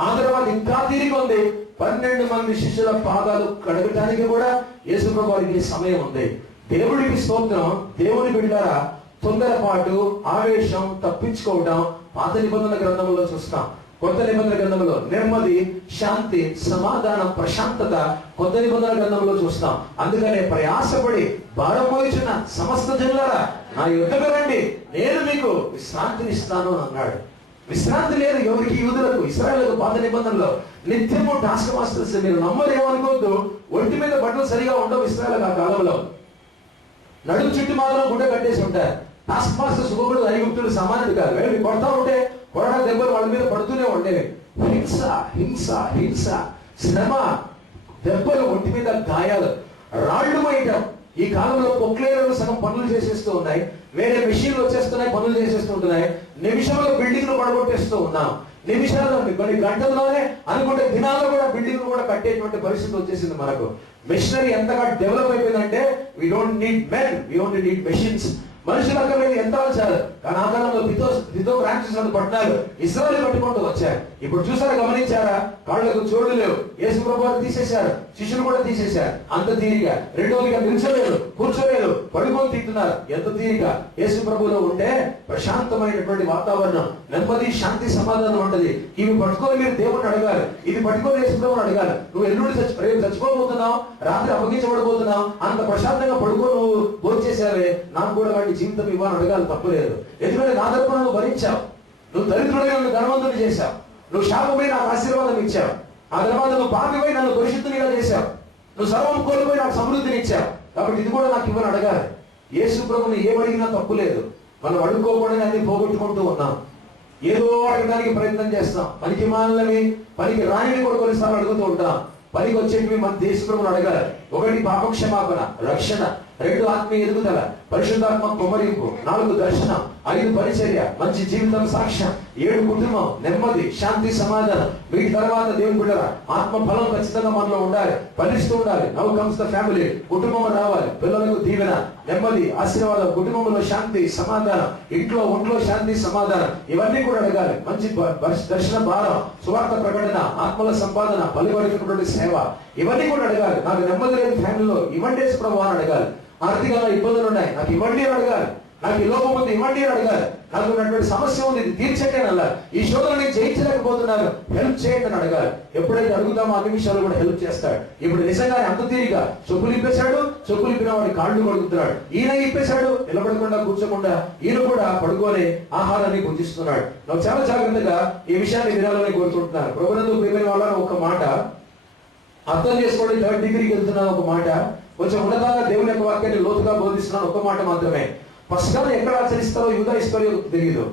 ఆ తర్వాత ఇంకా తీరిక ఉంది. 12 మంది శిష్యుల పాదాలు కడగటానికి కూడా యేసు ప్రభువారికి సమయం ఉంది. దేవుడికి స్తోత్రం. దేవుని బిడ్డలారా, తొందరపాటు, ఆవేశం, తప్పించుకోవడం పాత నిబంధన గ్రంథంలో చూస్తాం. కొత్త నిబంధన గ్రంథంలో నెమ్మది, శాంతి, సమాధానం, ప్రశాంతత కొత్త నిబంధన గ్రంథంలో చూస్తాం. అందుకనే ప్రయాసపడి భారం మోయుచున్న సమస్త జనులారా నా యుద్ధకు రండి, నేను మీకు విశ్రాంతిని ఇస్తాను అన్నాడు. విశ్రాంతి లేదు ఎవరికి? యూదులకు, ఇశ్రాయేలుకు పాత నిబంధనలో నిత్యము టాస్క్ మాస్టర్స్. మీరు నమ్మరేమనుకోవద్దు, ఒంటి మీద బట్టలు సరిగా ఉండవు ఇశ్రాయేలుకు ఆ కాలంలో. నడుము చుట్టూ మాత్రం గుడ్డ కట్టేసి ఉంటారు. టాస్క్ మాస్టర్స్ ఒక్కొక్కడు ఐగుప్తుడు సమానుడు కాదు. వెళ్ళి కొడతా ఉంటే కొరడా దెబ్బలు వాళ్ళ మీద పడుతూనే ఉండేవి. హింస హింస హింస, శ్రమ, దెబ్బలు, ఒంటి మీద గాయాలు, రాళ్లు వేయటం. ఈ కాలంలో పొక్లేరు సగం పనులు చేసేస్తూ ఉన్నాయి, వేరే మెషిన్లు వచ్చేస్తున్నాయి, పనులు చేసేస్తూ ఉంటున్నాయి. నిమిషంలో బిల్డింగ్లు పడగొట్టేస్తూ ఉన్నాం. నిమిషాల్లో, కొన్ని గంటల్లోనే అనుకుంటే దినాల్లో కూడా బిల్డింగ్లు కూడా కట్టేటువంటి పరిస్థితి వచ్చేసింది మనకు. మెషినరీ ఎంతగా డెవలప్ అయిపోయిందంటే we don't need men, we only need machines. మనుషులు అక్కర్లేదు, యంత్రాలు చాలు. కానీ ఆ కాలంలో దితో బ్రాంచెస్ పట్టణాలు ఇశ్రాయేలు కట్టుకుంటూ వచ్చారు. ఇప్పుడు చూసారా, గమనించారా? కాళ్ళకు చోళ్ళు లేవు, యేసు ప్రభువారు తీసేశారు, శిష్యులు కూడా తీసేశారు. అంత తీరిక. రెండోదిగా నిల్చోలేదు, కూర్చోలేదు, పడుకొని తింటున్నారు. ఎంత తీరిక యేసు ప్రభువులో ఉంటే ప్రశాంతమైనటువంటి వాతావరణం, నెమ్మది, శాంతి, సమాధానం ఉంటది. ఇవి పట్టుకొని మీరు దేవుణ్ణి అడగాలి, ఇది పట్టుకొని యేసు ప్రభువుని అడగాలి. నువ్వు ఎల్లుండి చచ్చిపోబోతున్నావు, రాత్రి అప్పగించబడబోతున్నావు, అంత ప్రశాంతంగా పడుకో, నువ్వు భోంచేసావే, నాకు కూడా వాటి జీవితం ఇవ్వాలని అడగాలి, తప్పలేదు. ఎందుకంటే నా తరపున నువ్వు భరించావు, నువ్వు దరిద్రుడిగా నన్ను ధనవంతుని చేశావు, నువ్వు శాపమై నాకు ఆశీర్వాదం ఇచ్చావు, ఆ తర్వాత నువ్వు పాపిపై నన్ను పరిశుద్ధునిగా చేశావు, నువ్వు సర్వం కోల్పోయి నాకు సమృద్ధిని ఇచ్చావు, కాబట్టి ఇది కూడా నాకు ఇవ్వని అడగాలి. యేసు ప్రభుని ఏమడిగినా తప్పు లేదు. మనం అడుక్కోకుండా అన్ని పోగొట్టుకుంటూ ఉన్నాం, ఏదో అడగడానికి ప్రయత్నం చేస్తాం. పనికి మానవి, పనికి రానివి కూడా కొన్నిసార్లు అడుగుతూ ఉంటాం. పనికి వచ్చేటివి మన దేశ ప్రభుని అడగాలి. 1 పాప క్షమాపణ, రక్షణ, 2 ఆత్మీయ ఎదుగుదల, పరిశుద్ధాత్మ కుమ్మరింపు, 4 దర్శనం, 5 పరిచర్య, మంచి జీవితం, సాక్ష్యం, 7 కుటుంబం, నెమ్మది, శాంతి, సమాధానం. వీటి తర్వాత దేవుని బిడ్డల ఆత్మ ఫలం ఖచ్చితంగా మనలో ఉండాలి, ఫలిస్తూ ఉండాలి. నౌ కమ్స్ ద ఫ్యామిలీ, కుటుంబం రావాలి, పిల్లలకు దీవెన, నెమ్మది, ఆశీర్వాదం, కుటుంబంలో శాంతి, సమాధానం, ఒంట్లో శాంతి, సమాధానం. ఇవన్నీ కూడా అడగాలి. మంచి దర్శన భారం, సువార్త ప్రకటన, ఆత్మల సంపాదన, బలిపడినటువంటి సేవ, ఇవన్నీ కూడా అడగాలి. నాకు నెమ్మది లేని ఫ్యామిలీలో ఇవ్వండి ప్రభు అని అడగాలి. ఆర్థికంగా ఇబ్బందులు ఉన్నాయి, నాకు ఇవ్వండి అని అడగాలి. నాకు ఈ లోపం ఉంది, ఇవ్వండి అని అడగాలి. నాకు ఉన్నటువంటి సమస్య ఉంది, ఇది తీర్చండి అని అలా. ఈ శోధన నేను జయించలేకపోతున్నాను, హెల్ప్ చేయండి అని అడగాలి. ఎప్పుడైతే అడుగుతామో అన్ని విషయాలు కూడా హెల్ప్ చేస్తాడు. ఇప్పుడు నిజంగానే అంత తీరిగా చెప్పులు ఇప్పేశాడు, చెప్పులు ఇప్పిన వాడి కాళ్ళు కడుగుతున్నాడు. ఈయన ఇప్పేశాడు, నిలబడకుండా కూర్చోకుండా ఈయన కూడా పడుకొని ఆహారాన్ని భుజిస్తున్నాడు. నాకు చాలా జాగ్రత్తగా ఈ విషయాన్ని వినాలని కోరుకుంటున్నాను. ప్రభునందు ప్రియమైన వాళ్ళని ఒక మాట అర్థం చేసుకోండి. 3rd డిగ్రీకి వెళ్తున్నాను, ఒక మాట కొంచెం ఉన్నతంగా దేవుని యొక్క వాక్యాన్ని లోతుగా బోధిస్తున్నాను. ఒక మాట మాత్రమే. పస్కాను ఎక్కడ ఆచరిస్తారో యూదా ఇస్కరియోతుకు తెలియదు,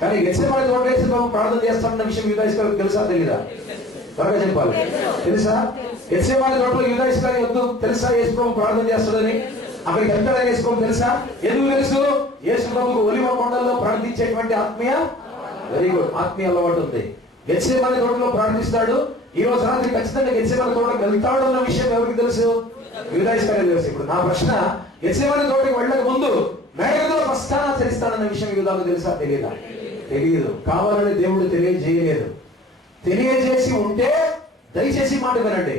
కానీ గెత్సేమనే తోట వేసి ప్రార్థన చేస్తామన్న విషయం యూదా ఇస్కరియోతుకు తెలుసా తెలీదా? త్వరగా చెప్పాలి. తెలుసా? గెత్సేమనే తోటలో యూదా ఇస్కరియోతు తెలుసా యేసు ప్రభు ప్రార్థన చేస్తాడని? అక్కడికి వెళ్తాడని యేసు ప్రభు తెలుసా? ఎందుకు తెలుసు? యేసు ప్రభుకు ఒలివ కొండల్లో ప్రార్థించేటువంటి ఆత్మీయ, వెరీ గుడ్, ఆత్మీయ అలవాటు ఉంది. గెత్సేమనే తోటలో ప్రార్థిస్తాడు. ఈ రోజు రాత్రి ఖచ్చితంగా గెత్సేమనే తోటకు వెళ్తాడు అన్న విషయం ఎవరికి తెలుసు? యూదా ఇస్కరియోతు తెలుసు. ఇప్పుడు నా ప్రశ్న, గెత్సేమనే తోటకి వెళ్ళక ముందు మేడలో పస్కాను ఆచరిస్తాడన్న విషయం యూదాకు తెలుసా తెలియదా? తెలియదు. కావాలని దేవుడు తెలియజేయలేదు. తెలియజేసి ఉంటే దయచేసి మాట వినండి.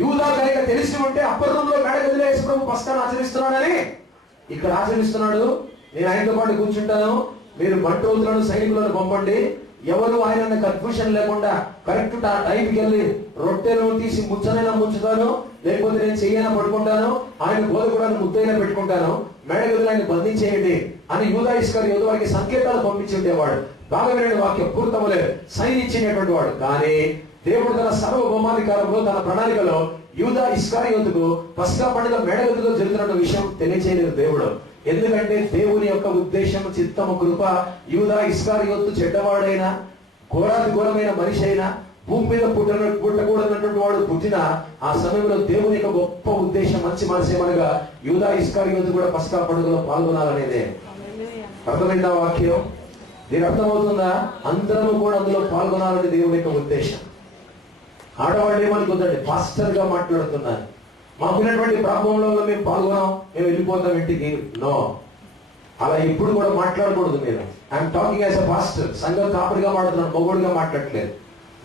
యూదా కనుక తెలిసి ఉంటే అప్పర్ రూమ్ లో మేడ గదిలో యేసు ప్రభు పస్కాను ఆచరిస్తున్నాడని ఇక్కడ ఆచరిస్తున్నాడు. నేను ఆయనతో పాటు కూర్చుంటాను, మీరు బంటోతులను, సైనికులను పంపండి, ఎవరు ఆయన కన్ఫ్యూషన్ లేకుండా కరెక్ట్ ఆ టైంకి వెళ్ళి రొట్టెలు తీసి ముచ్చనైనా ముంచుతాను, లేకపోతే నేను చెయ్యైనా పడుకుంటాను, ఆయన బోధకుడాన్ని ముద్దైనా పెట్టుకుంటాను, మేడగదులు ఆయన బంధించేయండి అని యూదా ఇస్కరియోతు వారికి సంకేతాలు పంపించి ఉండేవాడు. బాగా వినండి వాక్యం, పూర్తమలేదు. సైన్ ఇచ్చినటువంటి వాడు. కానీ దేవుడు తన సర్వభౌమాధికారంలో, తన ప్రణాళికలో యూదా ఇస్కారియోతుకు పస్కా పండుగ మేడగదిలో జరుగుతున్న విషయం తెలియచేయలేదు దేవుడు. ఎందుకంటే దేవుని యొక్క ఉద్దేశం, చిత్తము, కృప, యూదా ఇస్కారియోతు చెడ్డవాడైన, ఘోరాతి ఘోరమైన మనిషి అయినా, భూమి మీద పుట్టకూడనటువంటి వాడు పుట్టిన ఆ సమయంలో దేవుని యొక్క గొప్ప ఉద్దేశం, మంచి మనసు ఏమనగా యూదా ఇస్కారియోతు కూడా పస్కా పండుగలో పాల్గొనాలనేదే. అర్థమైందా వాక్యం? దీని అర్థమవుతుందా? అందరూ కూడా అందులో పాల్గొనాలని దేవుని యొక్క ఉద్దేశం. ఆడవాళ్ళు ఏమనుకుందండి, పాస్టర్ గా మాట్లాడుతున్నారు, మాకున్నటువంటి ప్రాబ్లంలో మేము పాల్గొనాం, మేము వెళ్ళిపోతాం ఇంటికి. నో, అలా ఎప్పుడు కూడా మాట్లాడకూడదు. మీరు I'm talking as a pastor. సంఘం కాపరిగా మాట్లాడుతున్నాడు, మొగోడుగా మాట్లాడట్లేదు.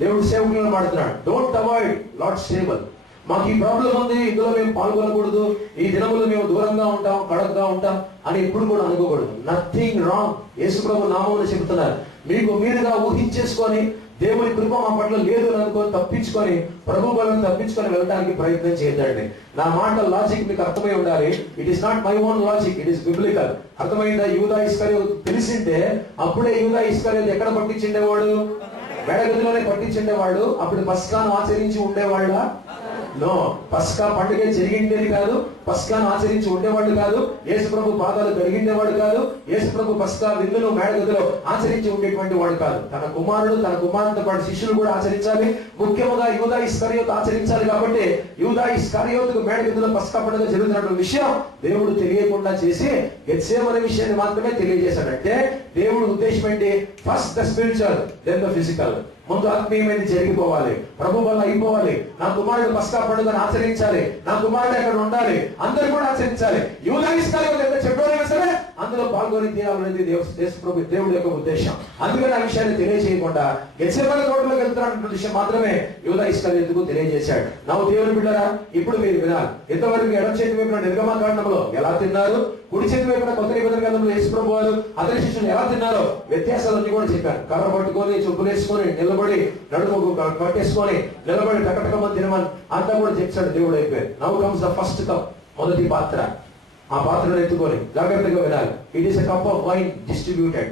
దేవుడు సేవకులుగా మాట్లాడుతున్నాడు. Don't avoid Lord's table. మాకు ఈ ప్రాబ్లం ఉంది, ఇందులో మేము పాల్గొనకూడదు, ఈ దినములు మేము దూరంగా ఉంటాం, కడకగా ఉంటాం అని ఎప్పుడు కూడా అనుకోకూడదు. Nothing wrong. యేసు ప్రభు నామమున చెబుతున్నారు. మీకు మీరుగా ఊహించేసుకొని దేవుని కృప మా పట్ల లేదు అని అనుకొని తప్పించుకొని, ప్రభు బలం తప్పించుకొని వెళ్ళడానికి ప్రయత్నం చేయదండి. నా మాట లాజిక్ మీకు అర్థమై ఉండాలి. It is not my own logic, it is biblical. అర్థమైందా? యూదా ఇస్కరియోతు తెలిసింటే అప్పుడే యూదా ఇస్కరియోతు ఎక్కడ పట్టించిండేవాడు? మేడగదిలోనే పట్టించిండేవాడు. అప్పుడు పస్కాను ఆచరించి ఉండేవాళ్ళ? నో. పస్కా పండుగ జరిగిండేది కాదు, పస్కాను ఆచరించి ఉండేవాళ్ళు కాదు, యేసు ప్రభు పాదాలు కడిగిండేవాడు కాదు, యేసు ప్రభు పస్కా విందును మేడగదిలో ఆచరించి ఉండేటువంటి వాడు కాదు. తన కుమారుడు, తన కుమారుడితో పాటు శిష్యులు కూడా ఆచరించాలి. ముఖ్యంగా యూదా ఇస్కరియోతు ఆచరించాలి. కాబట్టి యూదా ఇస్కరియోతుకు మేడగదిలో పస్కా పండుగ జరుగుతున్న విషయం దేవుడు తెలియకుండా చేసి గెత్సేమనే విషయాన్ని మాత్రమే తెలియజేశాడంటే దేవుడు ఉద్దేశం ఏంటి? First the spiritual, then the physical. ముందు ఆత్మీయమైనది జరిగిపోవాలి, ప్రభు వల్ల అయిపోవాలి. నా కుమారుడు పస్కా పండుగను ఆచరించాలి, నా కుమారుడు అక్కడ ఉండాలి, అందరూ కూడా ఆచరించాలి. యూదా ఇస్కరియోతు ఎంత చెడ్డోడైనా సరే అందులో పాల్గొని తీరాలనేది దేవుడి యొక్క ఉద్దేశం. అందుకని ఆ విషయాన్ని తెలియజేయకుండా గెత్సేమనే తోటలోకి వెళ్తున్న విషయం మాత్రమే యూదా ఇస్కరియోతుకు తెలియజేశాడు. నవ్వు దేవుని బిడ్డరా, ఇప్పుడు మీరు వినాలి. ఇంతవరకు ఎడమ చేతి వైపున నిర్గమకాండంలో ఎలా తిన్నారు, కుడి చేతి వైపున కొత్త నిబంధన గ్రంథంలో యేసు ప్రభు వారు అతని శిష్యులు ఎలా తిన్నారో వ్యత్యాసాలన్నీ కూడా చెప్పారు. కర్ర పట్టుకొని, చెప్పులు వేసుకొని, నిలబడి, నడుము కట్టేసుకొని నిలబడి టకటకమని తినమని అంతా కూడా చెప్పాడు. దేవుడు అయిపోయాడు. Now comes the first cup, మొదటి పాత్ర. ఆ పాత్రను ఎత్తుకొని జాగ్రత్తగా వినాలి. It is a cup of wine distributed.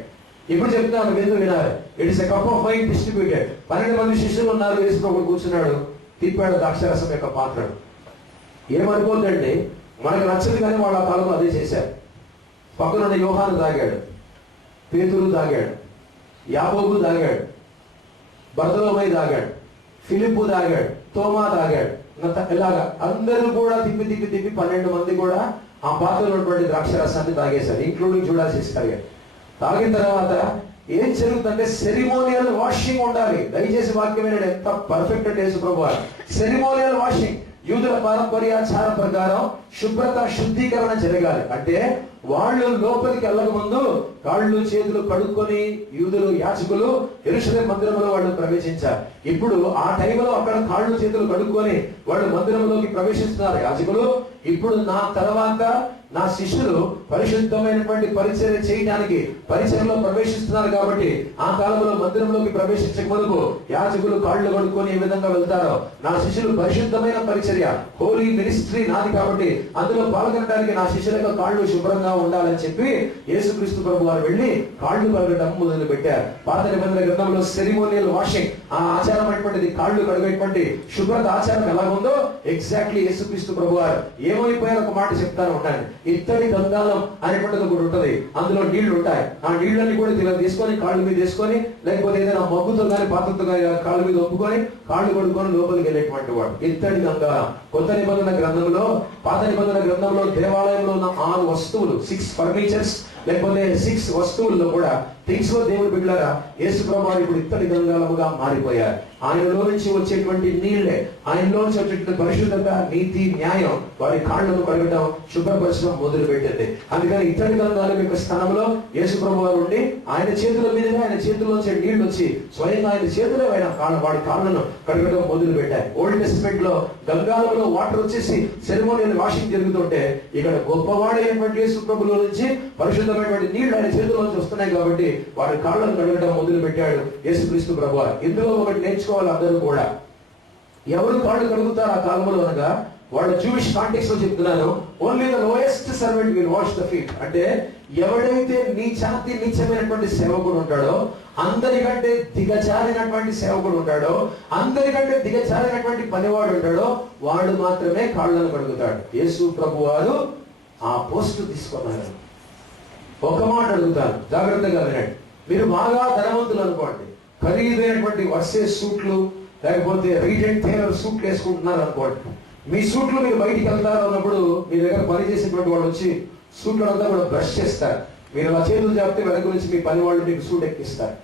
ఇప్పుడు చెప్తున్నాను, విందు వినాలి. It is a cup of wine distributed. 12 మంది శిష్యులు ఉన్నారు. యేసు ప్రభు కూర్చున్నాడు, తిప్పాడు ద్రాక్షారసం యొక్క పాత్రను. ఏమనుకోద్దండి, మనకు నచ్చదు కానీ వాళ్ళ కాలంలో అదే చేశారు. పక్కనున్న యోహాను తాగాడు, పేతురు తాగాడు, యాకోబు తాగాడు, బర్తలోమై తాగాడు, ఫిలిప్పు తాగాడు, తోమా తాగాడు. ఇలాగా అందరూ కూడా తిప్పి 12 మంది కూడా ఆ పాత్రలో ఉన్నటువంటి ద్రాక్షరసాన్ని తాగేశారు, ఇంక్లూడింగ్ జూడాస్ ఇస్కరియోతు. తాగిన తర్వాత ఏం జరుగుతుందంటే సెరిమోనియల్ వాషింగ్ ఉండాలి. దయచేసి వాక్యమైన ఎంత పర్ఫెక్ట్ అంటే యేసు ప్రభు సెరిమోనియల్ వాషింగ్. యూదుల పారంపర్యాచార ప్రకారం శుభ్రత, శుద్ధీకరణ జరగాలి. అంటే వాళ్ళు లోపలికి వెళ్ళక ముందు కాళ్ళు చేతులు కడుక్కొని యూదులు, యాజకులు యెరూషలేము మందిరంలో వాళ్ళు ప్రవేశించారు. ఇప్పుడు ఆ టైంలో అక్కడ కాళ్ళు చేతులు కడుక్కొని వాళ్ళు మందిరంలోకి ప్రవేశిస్తున్నారు యాజకులు. ఇప్పుడు నా తర్వాత నా శిష్యులు పరిశుద్ధమైనటువంటి పరిచర్య చేయడానికి పరిచర్యలో ప్రవేశిస్తున్నారు. కాబట్టి ఆ కాలంలో మందిరంలోకి ప్రవేశించక మునుపు యాజకులు కాళ్ళు కడుక్కొని ఏ విధంగా వెళ్తారో నా శిష్యులు పరిశుద్ధమైన పరిచర్య, హోలీ మినిస్ట్రీ నాది కాబట్టి అందులో పాల్గొనడానికి నా శిష్యుల యొక్క కాళ్ళు శుభ్రంగా ఉండాలని చెప్పి యేసుక్రీస్తు ప్రభు వారు వెళ్ళి కాళ్ళు కడగడం మొదలు పెట్టారు. పాత నిబంధన గ్రంథంలో సెరిమోనియల్ వాషింగ్, ఆ ఆచారం అనేటువంటిది, కాళ్ళు కడిగేటువంటి శుభ్రత ఆచారం ఎలా ఉందో ఎగ్జాక్ట్లీ యేసుక్రీస్తు ప్రభు వారు ఏమైపోయారు ఒక మాట చెప్తాను ఉండండి. ఇత్తడి గంగాళం అనేటువంటిది ఒకటి ఉంటది, అందులో నీళ్లు ఉంటాయి. ఆ నీళ్ళని కూడా ఇలా తీసుకొని కాళ్ళు మీద వేసుకొని, లేకపోతే ఏదైనా మగ్గుతో కానీ పాత్రతో కానీ కాళ్ళ మీద ఒప్పుకొని కాళ్ళు కొడుకొని లోపలికి వెళ్ళేటువంటి వాడు ఇత్తడి గంగాళం. కొత్త నిబంధన గ్రంథంలో, పాత నిబంధన గ్రంథంలో దేవాలయంలో ఉన్న 6 వస్తువులు, 6 ఫర్నిచర్స్ లేకపోతే 6 వస్తువుల్లో కూడా థింగ్స్ లో దేవుడు బిడ్డలారా యేసు ప్రభువు ఇప్పుడు ఇత్తడి గంగాళముగా మారిపోయారు. ఆయనలో నుంచి వచ్చేటువంటి నీళ్లే, ఆయనలో నుంచి వచ్చేటువంటి పరిశుద్ధత, నీతి, న్యాయం వారి కాళ్ళను కడగడం, శుభ్రపరచడం మొదలు పెట్టింది. అందుకని ఇత్తడి గంగాళం యొక్క స్థానంలో యేసు ప్రభువు వారు ఉండి ఆయన చేతుల మీదుగా, ఆయన చేతుల్లోంచి నీళ్లు వచ్చి స్వయంగా ఆయన చేతులే వాడి కాళ్ళను కడగడం మొదలు పెట్టారు. ఓల్డ్ టెస్టిమెంట్ లో గంగాళంలో వాటర్ వచ్చేసి సెరిమోనియల్ వాషింగ్ జరుగుతుంటే, ఇక్కడ గొప్పవాడైనటువంటి యేసు ప్రభువులో నుంచి పరిశుద్ధమైనటువంటి నీళ్లు ఆయన చేతుల్లోంచి వస్తున్నాయి కాబట్టి వాడి కాళ్ళను కడగడం మొదలు పెట్టాడు యేసుక్రీస్తు ప్రభువు. ఇందులో ఒకటి నేర్చుకోవాలి అందరూ కూడా. ఎవరు కాళ్ళు కడుగుతారు ఆ కాలంలో అనగా వాళ్ళ జూయిష్ కాంటెక్స్ట్ లో చెప్తున్నాను. Only the lowest servant will wash the feet. అంటే ఎవడైతే నీచమైనటువంటి సేవకుడు ఉంటాడో, అందరికంటే దిగజారినటువంటి సేవకుడు ఉంటాడో, అందరికంటే దిగజారినటువంటి పనివాడు ఉంటాడో, వాడు మాత్రమే కాళ్ళను కడుగుతాడు. యేసు ప్రభు వారు ఆ పోస్టు తీసుకున్నారు. ఒక మాట అడుగుతాను, జాగ్రత్తగా వినండి. మీరు బాగా ధనవంతులు అనుకోండి, ఖరీదైనటువంటి వర్సెస్ సూట్లు లేకపోతే రీజెంట్ టైలర్ సూట్లు వేసుకుంటున్నారు అనుకోండి. మీ సూట్లు మీరు బయటికి వెళ్తారు అన్నప్పుడు మీ దగ్గర పని చేసేటువంటి వాళ్ళు వచ్చి సూట్లు అంతా కూడా బ్రష్ చేస్తారు. మీరు ఆ చేతులు చెప్తే వెనక నుంచి మీ పని వాళ్ళు మీకు సూట్ ఎక్కిస్తారు.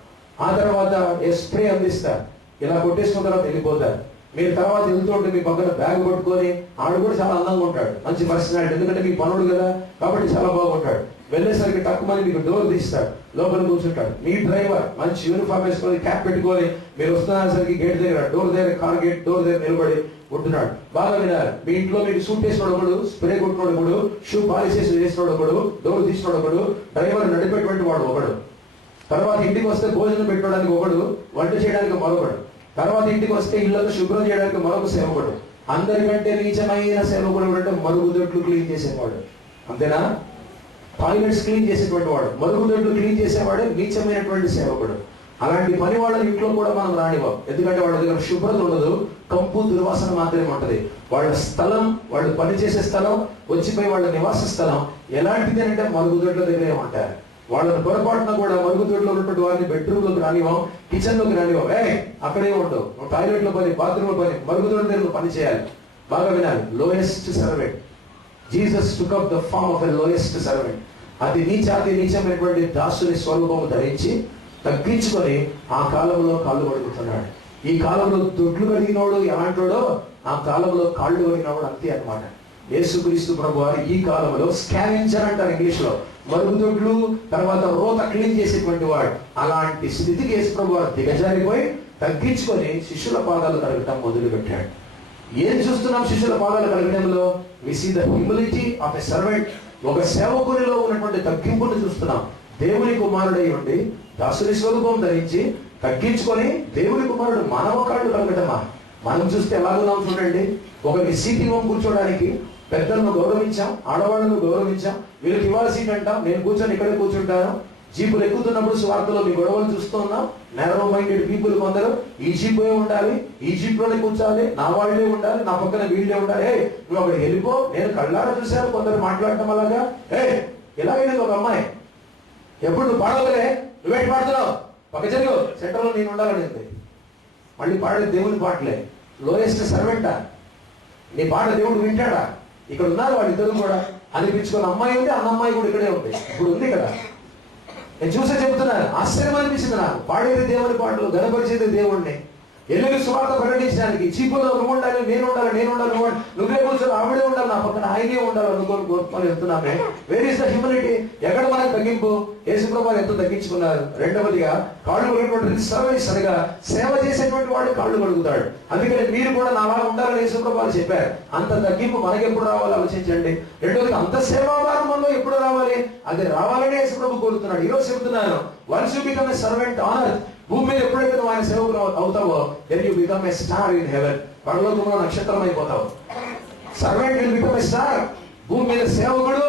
ఆ తర్వాత స్ప్రే అందిస్తారు. ఇలా కొట్టేసుకున్న తర్వాత వెళ్ళిపోతారు. మీరు తర్వాత వెళ్తుంటే మీ పక్కన బ్యాగ్ పట్టుకొని ఆడు కూడా చాలా అందంగా ఉంటాడు, మంచి పర్సనాలిటీ, ఎందుకంటే మీ పనుడు కదా కాబట్టి చాలా బాగుంటాడు. వెళ్ళేసరికి తక్కువని మీకు డోర్ తీస్తాడు, లోపల కూర్చుంటాడు. మీ డ్రైవర్ మంచి యూనిఫామ్ వేసుకొని క్యాప్ పెట్టుకొని మీరు వస్తున్నసరికి గేట్ దగ్గర డోర్ దగ్గర కార్ గేట్ డోర్ దగ్గర నిలబడి ఉంటున్నాడు. బాగా వినాలి. మీ ఇంట్లో మీకు సూట్ వేసినోడు ఒకడు, స్ప్రే కొట్టినోడు ఒకడు, షూ పాలిష్ చేసినోడు ఒకడు, డోర్ తీసినోడు ఒకడు, డ్రైవర్ నడిపేటువంటి వాడు ఒకడు, తర్వాత ఇంటికి వస్తే భోజనం పెట్టడానికి ఒకడు, వంట చేయడానికి మరొకడు, తర్వాత ఇంటికి వస్తే ఇళ్లను శుభ్రం చేయడానికి మరొక సేవకుడు. అందరికంటే నీచమైన సేవకుడు అంటే మరుగుదొడ్లు క్లీన్ చేసేవాడు. అంతేనా? టాయిలెట్స్ క్లీన్ చేసేటువంటి వాడు, మరుగుదొడ్లు క్లీన్ చేసేవాడే నీచమైనటువంటి సేవకుడు. అలాంటి పని వాళ్ళ ఇంట్లో కూడా మనం రానివ్వం. ఎందుకంటే వాళ్ళ దగ్గర శుభ్రత ఉండదు, కంపు దుర్వాసన మాత్రమే ఉంటది. వాళ్ళ స్థలం, వాళ్ళు పనిచేసే స్థలం, వచ్చిపోయి వాళ్ళ నివాస స్థలం ఎలాంటిది అంటే మరుగుదొడ్ల దగ్గరే ఉంటారు. వాళ్ళని పొరపాటున కూడా మరుగుదొడ్లో ఉన్నటువంటి వారిని బెడ్రూమ్ లోకి రానివ్వం, కిచెన్ లోకి రానివ్వం. అక్కడే ఉండవు, టాయిలెట్ లో పని, బాత్రూమ్ లో పని, మరుగుదొడ్ల దగ్గర పని చేయాలి. బాగా వినాలి. Lowest servant. Jesus took up the form of a lowest servant. అతి నీచమైనటువంటి దాసుని స్వరూపము ధరించి తగ్గించుకొని ఆ కాలంలో కాళ్ళు కడుగుతున్నాడు. ఈ కాలంలో దొడ్లు కడిగినోడు ఎలాంటోడో ఆ కాలంలో కాళ్ళు కడిగినవాడు అంతే అన్నమాట. యేసుక్రీస్తు ప్రభు వారు ఈ కాలంలో స్కావెంజర్ అంటారు ఇంగ్లీష్ లో, మరుగుదొడ్లు తర్వాత రోత క్లీన్ చేసేటువంటి వాడు. అలాంటి స్థితికి యేసు ప్రభు వారు దిగజారిపోయి తగ్గించుకొని శిష్యుల పాదాలు కడగటం మొదలు పెట్టాడు. ఏం చూస్తున్నాం శిష్యుల పాదాలు కడగడంలో? We see the humility of a servant. ఒక సేవకునిలో ఉన్నటువంటి తగ్గింపును చూస్తున్నాం. దేవుని కుమారుడై ఉండి దాసుని స్వరూపం ధరించి తగ్గించుకొని దేవుని కుమారుడు మానవ కాళ్ళు కలగటమా? మనం చూస్తే ఎలాగున్నాం చూడండి. ఒకరికి సీట్ ఇవ్వం కూర్చోడానికి, పెద్దలను గౌరవించాం, ఆడవాళ్ళను గౌరవించాం. వీళ్ళకి ఇవ్వాలి సీట్ అంటాం, నేను కూర్చొని ఇక్కడే కూర్చుంటాను. జీపులు ఎక్కుతున్నప్పుడు స్వార్థలో మీ గొడవలు చూస్తూ ఉన్నాం. నేరో మైండెడ్ పీపుల్ కొందరు ఈ జీప్ ఉండాలి, ఈ జీప్ లోనే కూర్చోాలి, నా వాళ్ళే ఉండాలి, నా పక్కన వీళ్ళే ఉండాలి. నువ్వు అక్కడికి వెళ్ళిపో. నేను కళ్ళారా చూశాను కొందరు మాట్లాడటం అలాగా. ఇలాగైనా ఒక అమ్మాయి ఎప్పుడు నువ్వు పాడవలే, నువ్వేంటి పాడుతున్నావు, పక్క జరుగు, సెంటర్ లో నేను ఉండాలని. మళ్ళీ పాడే దేవుని పాటలే. లోయెస్ట్ సర్వెంటా? నీ పాట దేవుడు వింటాడా? ఇక్కడ ఉన్నారు వాళ్ళిద్దరు కూడా అనిపించుకున్న అమ్మాయి ఉంది, అన్న అమ్మాయి కూడా ఇక్కడే ఉంది, ఇప్పుడు ఉంది కదా. నేను చూసే చెబుతున్నాను, ఆశ్చర్యం అనిపించింది నాకు. పాడేది దేవుని పాటలు, గణపరిచేది దేవుణ్ణి. ఎల్లుని స్వార్థ ప్రకటించడానికి చీపులో నువ్వు ఉండాలి, నేను ఉండాలి, నువ్వే కూర్చొని ఆవిడే ఉండాలి, నా పక్కన ఆయనే ఉండాలి అనుకోని కోరుకొని వెళ్తున్నామే. Where is the humility? ఎక్కడ మనకు తగ్గింపు? యేసుప్రభువు ఎంత తగ్గించుకున్నారు. రెండవదిగా కాళ్ళు కడిగినటువంటి సర్వీస్ అనగా సేవ చేసేటువంటి వాడు కాళ్ళు కడుగుతాడు. అందుకని మీరు కూడా నాలా ఉండాలని యేసుప్రభువు చెప్పారు. అంత తగ్గింపు మనకి ఎప్పుడు రావాలి ఆలోచించండి. రెండవది అంత సేవాభారం మనలో ఎప్పుడు రావాలి? అది రావాలని యేసుప్రభువు కోరుతున్నాడు. ఈరోజు చెబుతున్నాను, once you become a servant on earth, భూమి మీద ఎప్పుడైతే నువ్వు ఆయన సేవకుడు అవుతావో, then you become a star in heaven. పరలోకంలో నక్షత్రం అయిపోతావు. Servant will become a star. భూమి మీద సేవకుడు,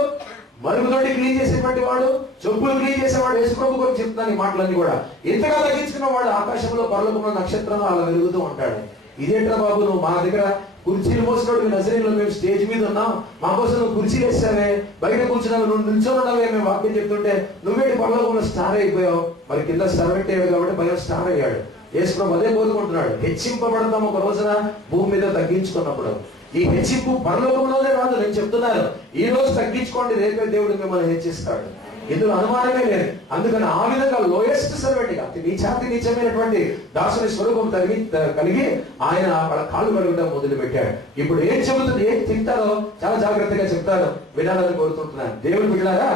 మరుగుదొడ్డి క్లీన్ చేసేటువంటి వాడు, చెప్పులు క్లీన్ చేసేవాడు. యేసుప్రభు గురించి చెప్తున్నాను ఈ మాటలన్నీ కూడా. ఇంతగా తగ్గించుకున్న వాడు ఆకాశంలో పరలోకంలో నక్షత్రం అలా వెలుగుతూ ఉంటాడు. ఇదేంట్రా బాబు, నువ్వు మా దగ్గర కుర్చీలు మోసినోడు మీ నజరీలో మేము స్టేజ్ మీద ఉన్నాం, మా కోసం నువ్వు కుర్చీలు వేస్తావే, బయట కూర్చున్నావు, నువ్వు నిల్చోనున్నావే, మేము వాక్యం చెప్తుంటే నువ్వేంటి పరలోకంలో స్టార్ అయిపోయావు? మరి కింద సర్వెంట్ అయ్యాడు కాబట్టి పైన స్టార్ అయ్యాడు. యేసుప్రభు అదే కోరుకుంటున్నాడు. హెచ్చింపబడతాం ఒక రోజున భూమి మీద తగ్గించుకున్నప్పుడు. ఈ హెచ్చింపు పరలోకంలోనే రాదు. నేను చెప్తున్నాను, ఈ రోజు తగ్గించుకోండి, రేపే దేవుడు మిమ్మల్ని హెచ్చిస్తాడు. ఇందులో అనుమానమే లేదు. అందుకని ఆ విధంగా లోయెస్ట్ సర్వెంట్ గా నీచమైనటువంటి దాసుని స్వరూపం కలిగి ఆయన వాళ్ళ కాళ్ళు కడగడం మొదలు పెట్టాడు. ఇప్పుడు ఏం చెబుతుంది, ఏం తింటారో చాలా జాగ్రత్తగా చెప్తారు, వినాలని కోరుకుంటున్నాను. దేవుడు బిడ్డలారా,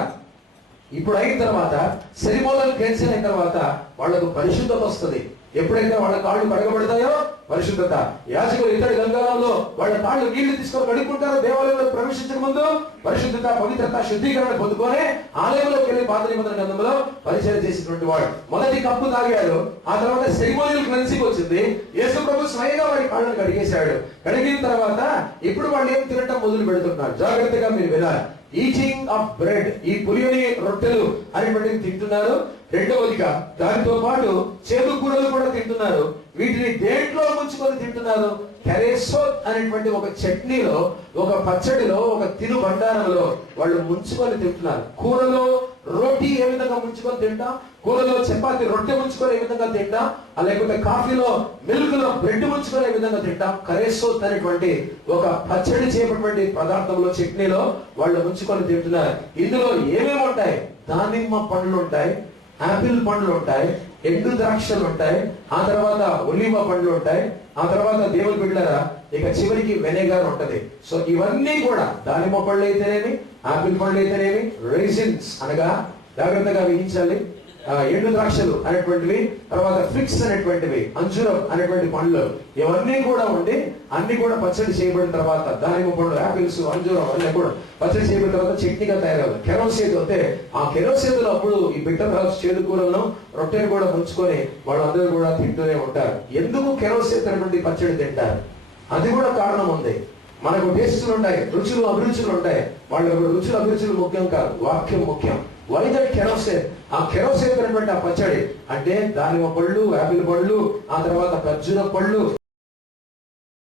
ఇప్పుడు అయిన తర్వాత సెరిమోనల్ క్లెన్సింగ్ అయిన తర్వాత వాళ్లకు పరిశుద్ధత వస్తుంది. ఎప్పుడైతే వాళ్ళ కాళ్ళు కడగబడతాయో పరిశుద్ధత. యాజకులు ఇతడి గంగాలలో వాళ్ళ కాళ్ళు నీళ్లు తీసుకొని కడుక్కుంటారు. దేవాలయంలో ప్రవేశించక ముందు పరిశుద్ధత, పవిత్రత, శుద్ధీకరణ పొందుకొని ఆలయంలోకి వెళ్ళి పాత నిబంధన గ్రంథంలో పరిచయం చేసినటువంటి వాడు. మొదటి కప్పు తాగాడు. ఆ తర్వాత సెరిమోనియల్ క్లెన్సింగ్ వచ్చింది. యేసు ప్రభు స్వయంగా వాడి కాళ్ళను కడిగేశాడు. కడిగిన తర్వాత ఇప్పుడు వాళ్ళు ఏం తినటం మొదలు పెడుతున్నారు. జాగ్రత్తగా మీరు వినాలి. ఈటింగ్ ఆఫ్ బ్రెడ్, ఈ పులియని రొట్టెలు అనేటువంటివి తింటున్నారు. రెండవదిగా దానితో పాటు చేదు కూరలు కూడా తింటున్నారు. వీటిని దేంట్లో ముంచుకొని తింటున్నారు? కెరేసోత్ అనేటువంటి ఒక చట్నీలో, ఒక పచ్చడిలో, ఒక తిను బండారంలో వాళ్ళు ముంచుకొని తింటున్నారు. కూరలో రోటీ ఏ విధంగా ముంచుకొని తింటాం, కూరలో చపాతి రొట్టె ముంచుకొని ఏ విధంగా తింటాం, లేకపోతే కాఫీలో మిల్క్ లో బ్రెడ్ ముంచుకొని ఏ విధంగా తింటాం, కరేసోత్ అనేటువంటి ఒక పచ్చడి చేయబడినటువంటి పదార్థంలో, చట్నీలో వాళ్ళు ముంచుకొని తింటున్నారు. ఇందులో ఏమేమి ఉంటాయి? దానిమ్మ పండ్లు ఉంటాయి, ఆపిల్ పండ్లు ఉంటాయి, ఎండు ద్రాక్షలు ఉంటాయి, ఆ తర్వాత ఒలివ పండ్లు ఉంటాయి, ఆ తర్వాత దేవుని బిడ్డలారా ఇక చివరికి వెనిగర్ ఉంటది. సో ఇవన్నీ కూడా దానిమ్మ పళ్ళు అయితేనేమి, ఆపిల్ పళ్ళు అయితేనేమి, రైజిన్స్ అనగా జాగ్రత్తగా వేయించాలి, ఎండు ద్రాక్షలు అనేటువంటివి, తర్వాత ఫిక్స్ అనేటువంటివి, అంజూరం అనేటువంటి పండ్లు, ఇవన్నీ కూడా ఉండి అన్ని కూడా పచ్చడి చేయబడిన తర్వాత దానిమ్మ పండ్లు, ఆపిల్స్, అంజూరం అన్నీ కూడా పచ్చడి చేయబడిన తర్వాత చట్నీగా తయారవుతుంది. కెరోసేతు అయితే ఆ కెరోసేతులో అప్పుడు ఈ బిట్టర్ హర్బ్స్, చేదు కూరలను, రొట్టెను కూడా ముంచుకొని వాళ్ళందరూ కూడా తింటూనే ఉంటారు. ఎందుకు కెరోసేతు అనేటువంటి పచ్చడి తింటారు? అది కూడా కారణం ఉంది. మనకు టేస్టులు ఉంటాయి, రుచులు అభిరుచులు ఉంటాయి. వాళ్ళకు రుచులు అభిరుచులు ముఖ్యం కాదు, వాక్యం ముఖ్యం. వై దట్ కెరోసేత్? ఆ కెరోసేత్ అనేటువంటి ఆ పచ్చడి అంటే దానిమ్మ పళ్ళు, యాపిల్ పళ్ళు, ఆ తర్వాత ఖర్జూర పళ్ళు,